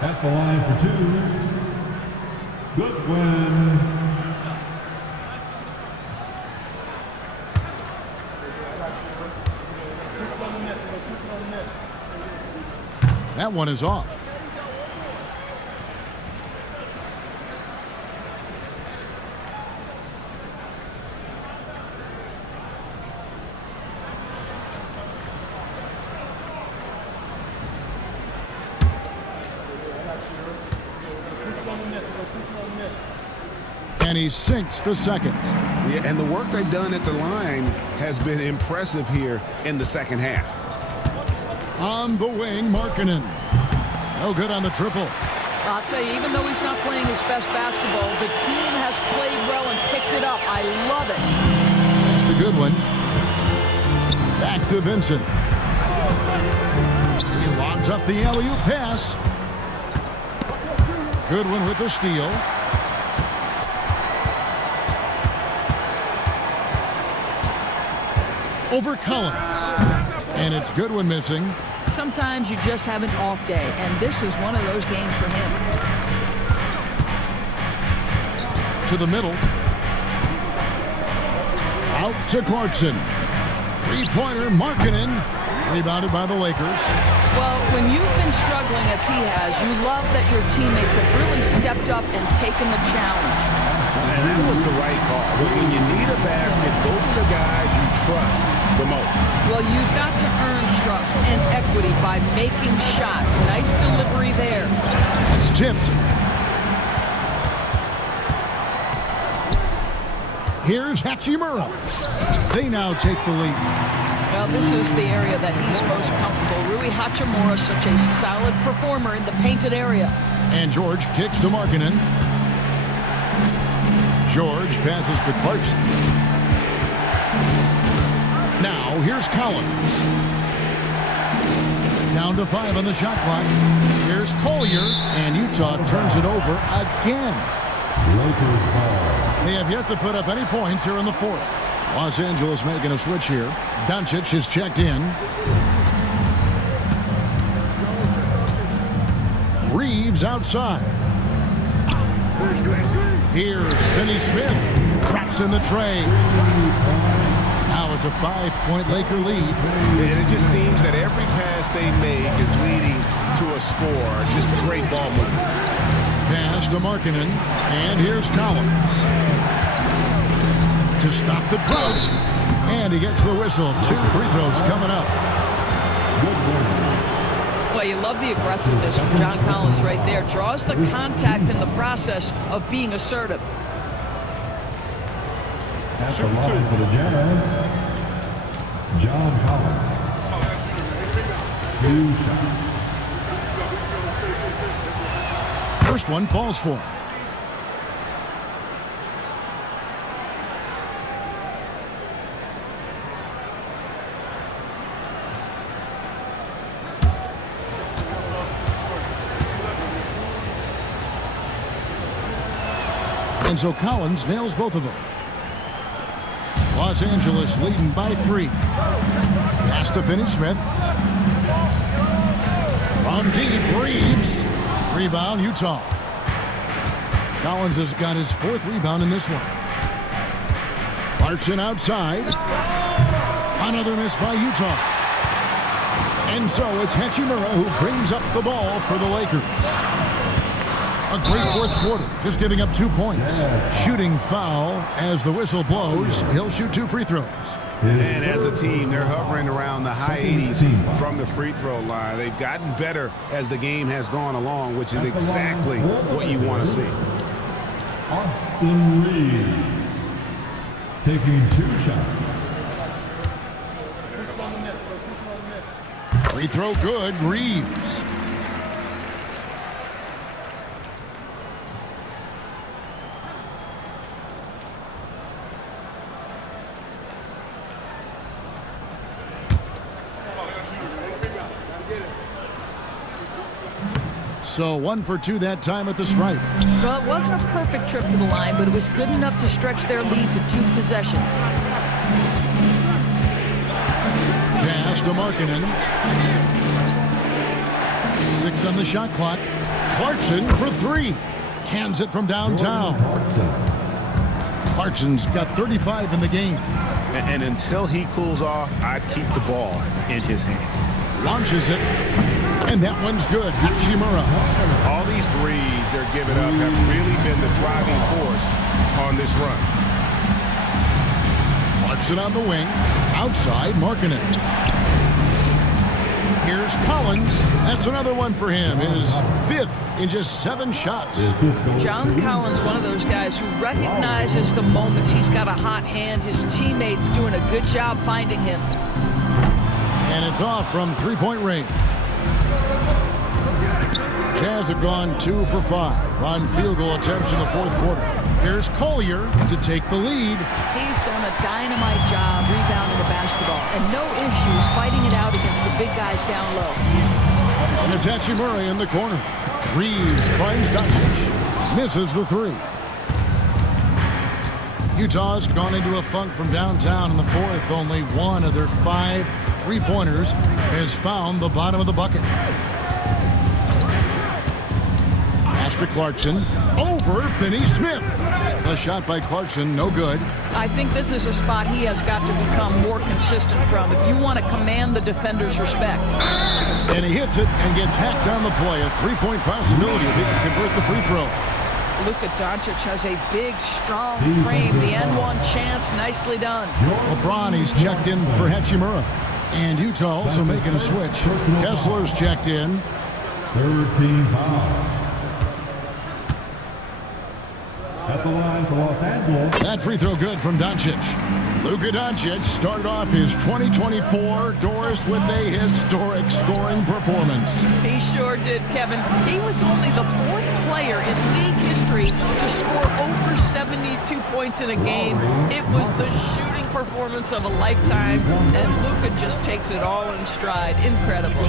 At the line for 2, Goodwin. That one is off. And he sinks the second. Yeah, and the work they've done at the line has been impressive here in the second half. On the wing, Markkanen. No good on the triple. I'll tell you, even though he's not playing his best basketball, the team has played well and picked it up. I love it. That's to Goodwin. Back to Vincent. He lobs up the alley-oop pass. Goodwin with the steal. Over Collins. And it's Goodwin missing. Sometimes you just have an off day, and this is one of those games for him. To the middle. Out to Clarkson. Three-pointer, Markkanen. Rebounded by the Lakers. Well, when you've been struggling as he has, you love that your teammates have really stepped up and taken the challenge. And that was the right call. When you need a basket, go to the guys you trust the most. Well, you've got to earn trust and equity by making shots. Nice delivery there. It's tipped. Here's Hachimura. They now take the lead. Well, this is the area that he's most comfortable. Rui Hachimura, such a solid performer in the painted area. And George kicks to Markkanen. George passes to Clarkson. Now here's Collins. Down to 5 on the shot clock. Here's Collier, and Utah turns it over again. Lakers ball. They have yet to put up any points here in the fourth. Los Angeles making a switch here. Doncic is checked in. Reeves outside. Here's Finney Smith. Cracks in the tray. Now it's a 5-point Laker lead. And it just seems that every pass they make is leading to a score. Just great ball movement. Pass to Markkanen. And here's Collins. To stop the drought. And he gets the whistle. 2 free throws coming up. Well, you love the aggressiveness from John Collins right there. Draws the contact in the process of being assertive. At the line for the Jazz, John Collins. 2 shots. First one falls for him. And so Collins nails both of them. Los Angeles leading by 3. Pass to Finney Smith. From deep, Reeves. Rebound, Utah. Collins has got his 4th rebound in this one. Clarkson outside. Another miss by Utah. And so it's Hachimura who brings up the ball for the Lakers. A great fourth quarter, just giving up 2 points. Shooting foul as the whistle blows. He'll shoot 2 free throws. And as a team, they're hovering around the high 80s from the free throw line. They've gotten better as the game has gone along, which is exactly what you want to see. Austin Reeves taking 2 shots. Free throw good, Reeves. So 1 for 2 that time at the stripe. Well, it wasn't a perfect trip to the line, but it was good enough to stretch their lead to 2 possessions. Pass to Markkanen. 6 on the shot clock. Clarkson for 3. Cans it from downtown. Clarkson's got 35 in the game. And until he cools off, I'd keep the ball in his hand. Launches it. And that one's good. Hachimura. All these threes they're giving up have really been the driving force on this run. Clarkson on the wing. Outside, Markkanen. Here's Collins. That's another one for him. His 5th in just 7 shots. John Collins, one of those guys who recognizes the moments he's got a hot hand. His teammates doing a good job finding him. And it's off from 3-point range. Jazz have gone 2 for 5 on field goal attempts in the fourth quarter. Here's Collier to take the lead. He's done a dynamite job rebounding the basketball and no issues fighting it out against the big guys down low. And it's Hachimura in the corner. Reeves finds Doncic. Misses the 3. Utah's gone into a funk from downtown in the fourth. Only 1 of their 5 3-pointers has found the bottom of the bucket. Pass to Clarkson. Over Finney Smith. A shot by Clarkson, no good. I think this is a spot he has got to become more consistent from if you want to command the defender's respect. And he hits it and gets hacked on the play. A 3-point possibility if he can convert the free throw. Luka Doncic has a big, strong frame. The N1 chance, nicely done. LeBron, he's checked in for Hachimura. And Utah also making a switch. Kessler's checked in. 13 team foul. At the line for Los Angeles. That free throw good from Doncic. Luka Doncic started off his 2024 Doris with a historic scoring performance. He sure did, Kevin. He was only the 4th player in league history to score over 72 points in a game. It was the shooting performance of a lifetime, and Luka just takes it all in stride. Incredible.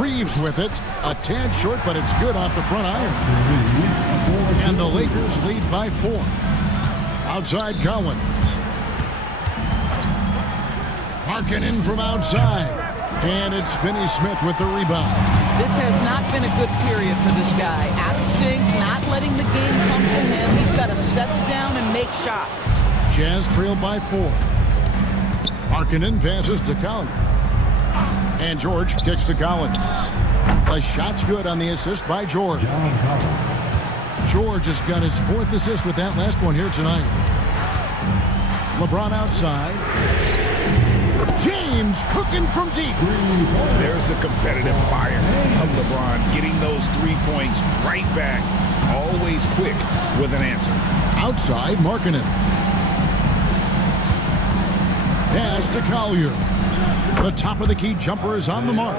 Reeves with it. A tad short, but it's good off the front iron. And the Lakers lead by 4. Outside Collins. Markkanen from outside. And it's Finney Smith with the rebound. This has not been a good period for this guy. Out of sync, not letting the game come to him. He's got to settle down and make shots. Jazz trailed by 4. Markkanen passes to Collier. And George kicks to Collins. The shot's good on the assist by George. George has got his 4th assist with that last one here tonight. LeBron outside. James cooking from deep. There's the competitive fire of LeBron, getting those 3 points right back, always quick with an answer. Outside, Markkanen. Pass to Collier. The top of the key jumper is on the mark.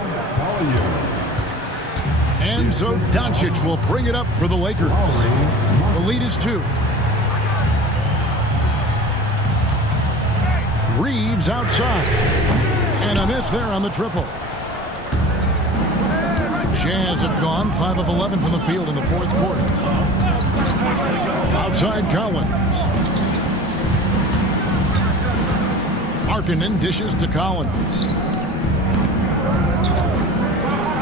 And so Doncic will bring it up for the Lakers. The lead is 2. Reeves outside. And a miss there on the triple. Jazz have gone 5 of 11 from the field in the 4th quarter. Outside Collins. Markkanen dishes to Collins.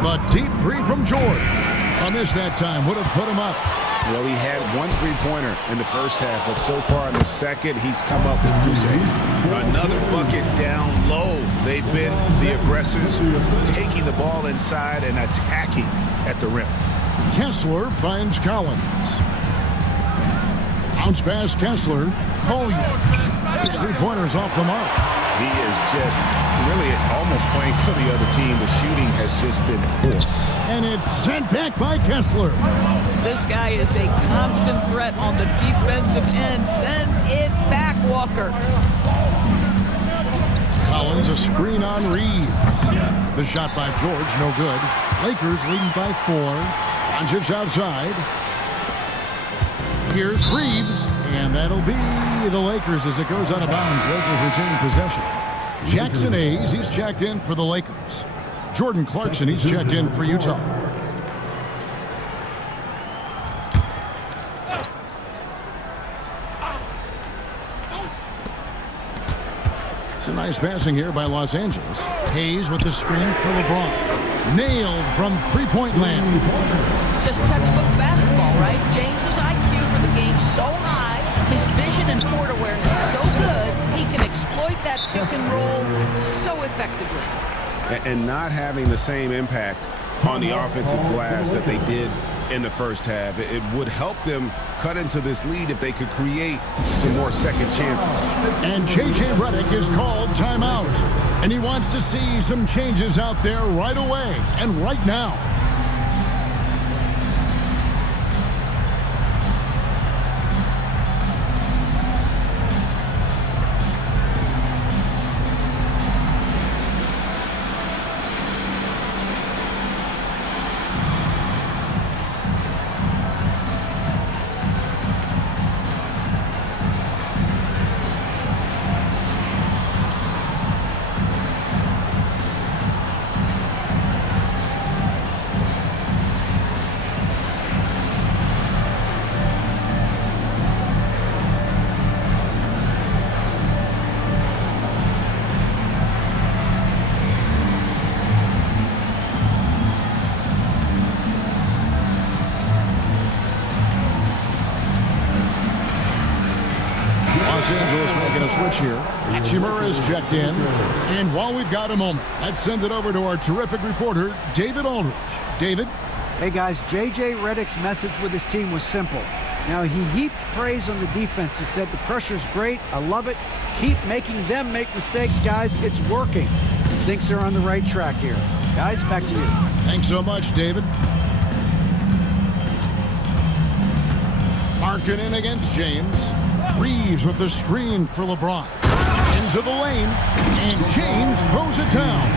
But deep 3 from George. A miss that time would have put him up. Well, he had 1 3-pointer in the first half, but so far in the second, he's come up with crusades. Another bucket down low. They've been the aggressors, taking the ball inside and attacking at the rim. Kessler finds Collins. Bounce pass Kessler. Collier. His 3-pointer's off the mark. He is just really almost playing for the other team. The shooting has just been poor. And it's sent back by Kessler. This guy is a constant threat on the defensive end. Send it back, Walker. Collins, a screen on Reeves. The shot by George, no good. Lakers leading by 4. Doncic outside. Here's Reeves, and that'll be the Lakers as it goes out of bounds. Lakers retain possession. Jackson Hayes, he's checked in for the Lakers. Jordan Clarkson, he's checked in for Utah. It's a nice passing here by Los Angeles. Hayes with the screen for LeBron. Nailed from 3-point land. Just textbook basketball, right? James's IQ for the game so high, his vision and court awareness so good, he can exploit that pick and roll so effectively. And not having the same impact on the offensive glass that they did in the first half. It would help them cut into this lead if they could create some more second chances. And J.J. Redick is called timeout. And he wants to see some changes out there right away and right now. Los Angeles making a switch here. Hachimura is checked in. And while we've got a moment, let's send it over to our terrific reporter, David Aldridge. David? Hey guys, J.J. Redick's message with his team was simple. Now, he heaped praise on the defense. He said, the pressure's great, I love it. Keep making them make mistakes, guys. It's working. He thinks they're on the right track here. Guys, back to you. Thanks so much, David. Marking in against James. Reeves with the screen for LeBron. Into the lane, and James throws it down.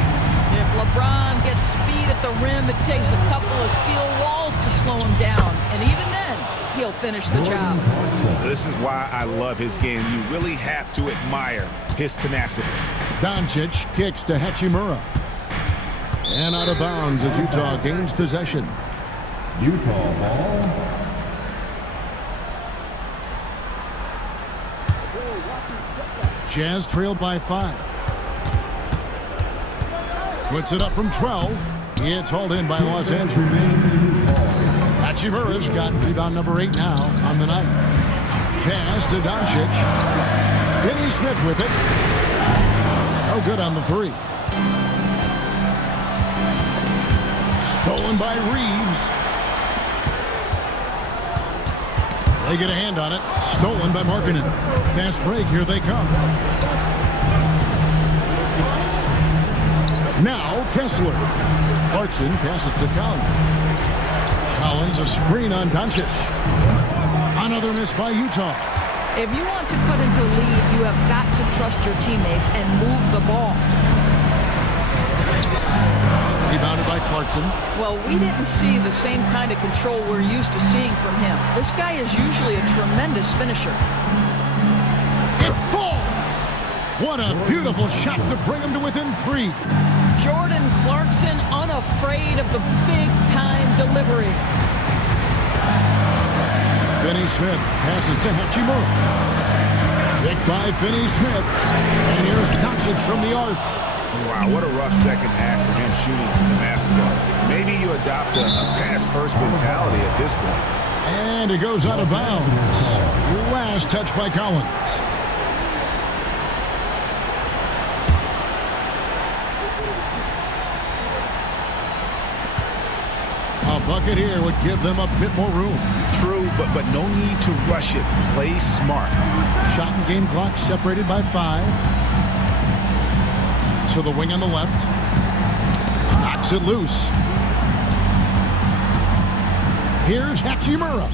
If LeBron gets speed at the rim, it takes a couple of steel walls to slow him down. And even then, he'll finish the job. This is why I love his game. You really have to admire his tenacity. Doncic kicks to Hachimura. And out of bounds as Utah gains possession. Utah ball. Jazz trailed by 5. Puts it up from 12. It's hauled in by Los Angeles. Hachimura's got rebound number 8 now on the night. Pass to Doncic. Finney Smith with it. No good on the 3. Stolen by Reeves. They get a hand on it. Stolen by Markkanen. Fast break. Here they come. Now Kessler. Clarkson passes to Collins. Collins a screen on Doncic. Another miss by Utah. If you want to cut into a lead, you have got to trust your teammates and move the ball. Rebounded by Clarkson. Well, we didn't see the same kind of control we're used to seeing from him. This guy is usually a tremendous finisher. It falls! What a beautiful shot to bring him to within 3. Jordan Clarkson unafraid of the big-time delivery. Finney Smith passes to Hachimura. Picked by Finney Smith. And here's Doncic from the arc. Wow, what a rough second half for him shooting the basketball. Maybe you adopt a pass-first mentality at this point. And it goes out of bounds. Last touch by Collins. A bucket here would give them a bit more room. True, but no need to rush it. Play smart. Shot and game clock separated by 5. To the wing on the left. Knocks it loose. Here's Hachimura.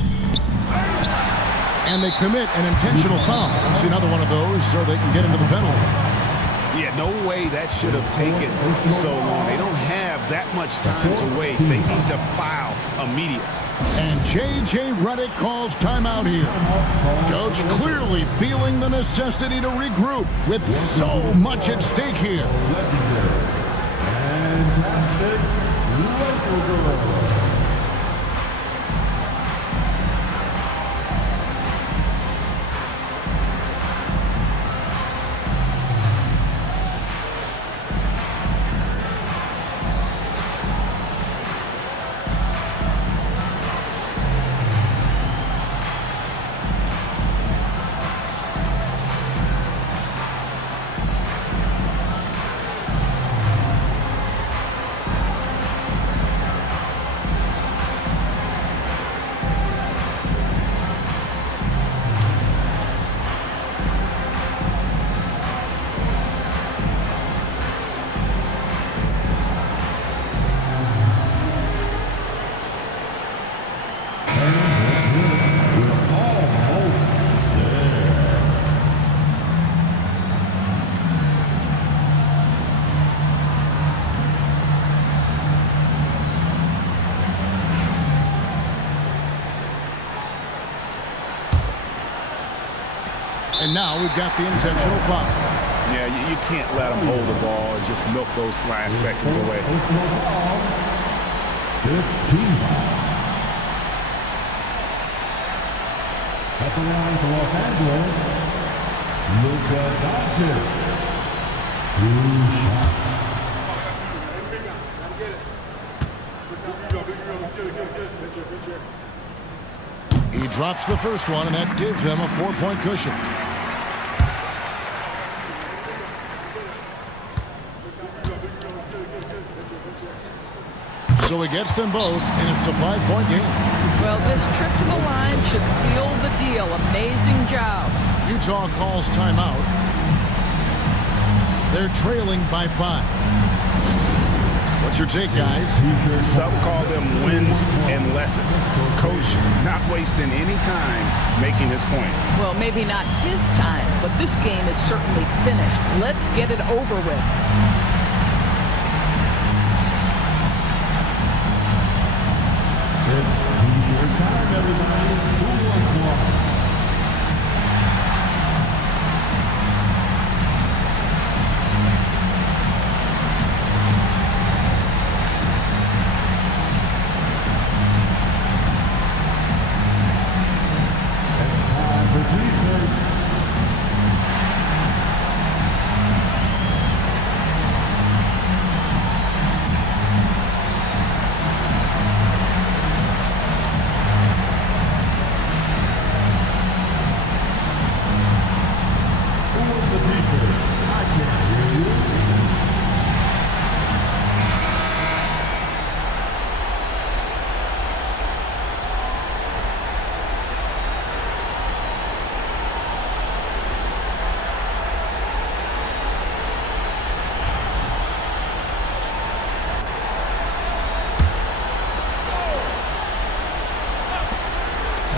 And they commit an intentional foul. See another one of those so they can get into the penalty. Yeah, no way that should have taken so long. They don't have that much time to waste. They need to foul immediately. And J.J. Redick calls timeout here. Coach clearly feeling the necessity to regroup with so much at stake here. Fantastic. Lakers. And now we've got the intentional foul. Yeah, you can't let them hold the ball and just milk those last seconds away. 15. At the line for Los Angeles, Luka Doncic. 2 shots. He drops the first one, and that gives them a 4-point cushion. So he gets them both, and it's a 5-point game. Well, this trip to the line should seal the deal. Amazing job. Utah calls timeout. They're trailing by 5. What's your take, guys? Some call them wins and lessons. Coach not wasting any time making his point. Well, maybe not his time, but this game is certainly finished. Let's get it over with. Your time, everybody. Who wants one?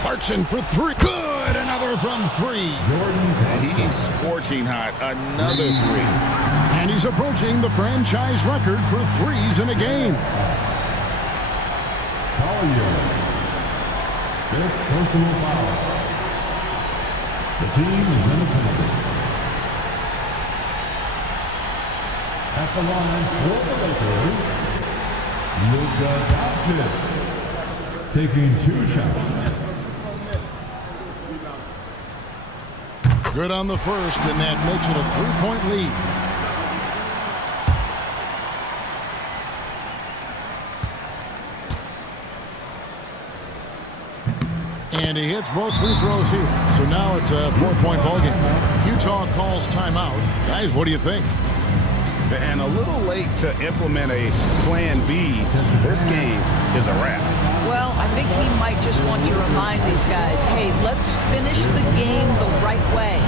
Clarkson for 3. Good. Another from 3. He's scorching hot. Another 3. And he's approaching the franchise record for 3s in a game. Collier. 5th personal foul. The team is in a penalty. At the line for the Lakers, Luka Doncic, taking 2 shots. Good on the first, and that makes it a 3-point lead. And he hits both free throws here. So now it's a 4-point ballgame. Utah calls timeout. Guys, what do you think? And a little late to implement a plan B. This game is a wrap. Well, I think he might just want to remind these guys, hey, let's finish the game the right way.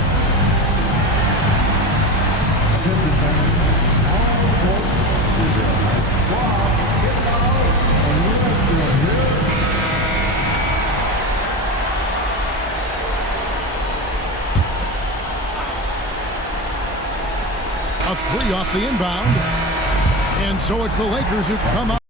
A 3 off the inbound. And so it's the Lakers who come out.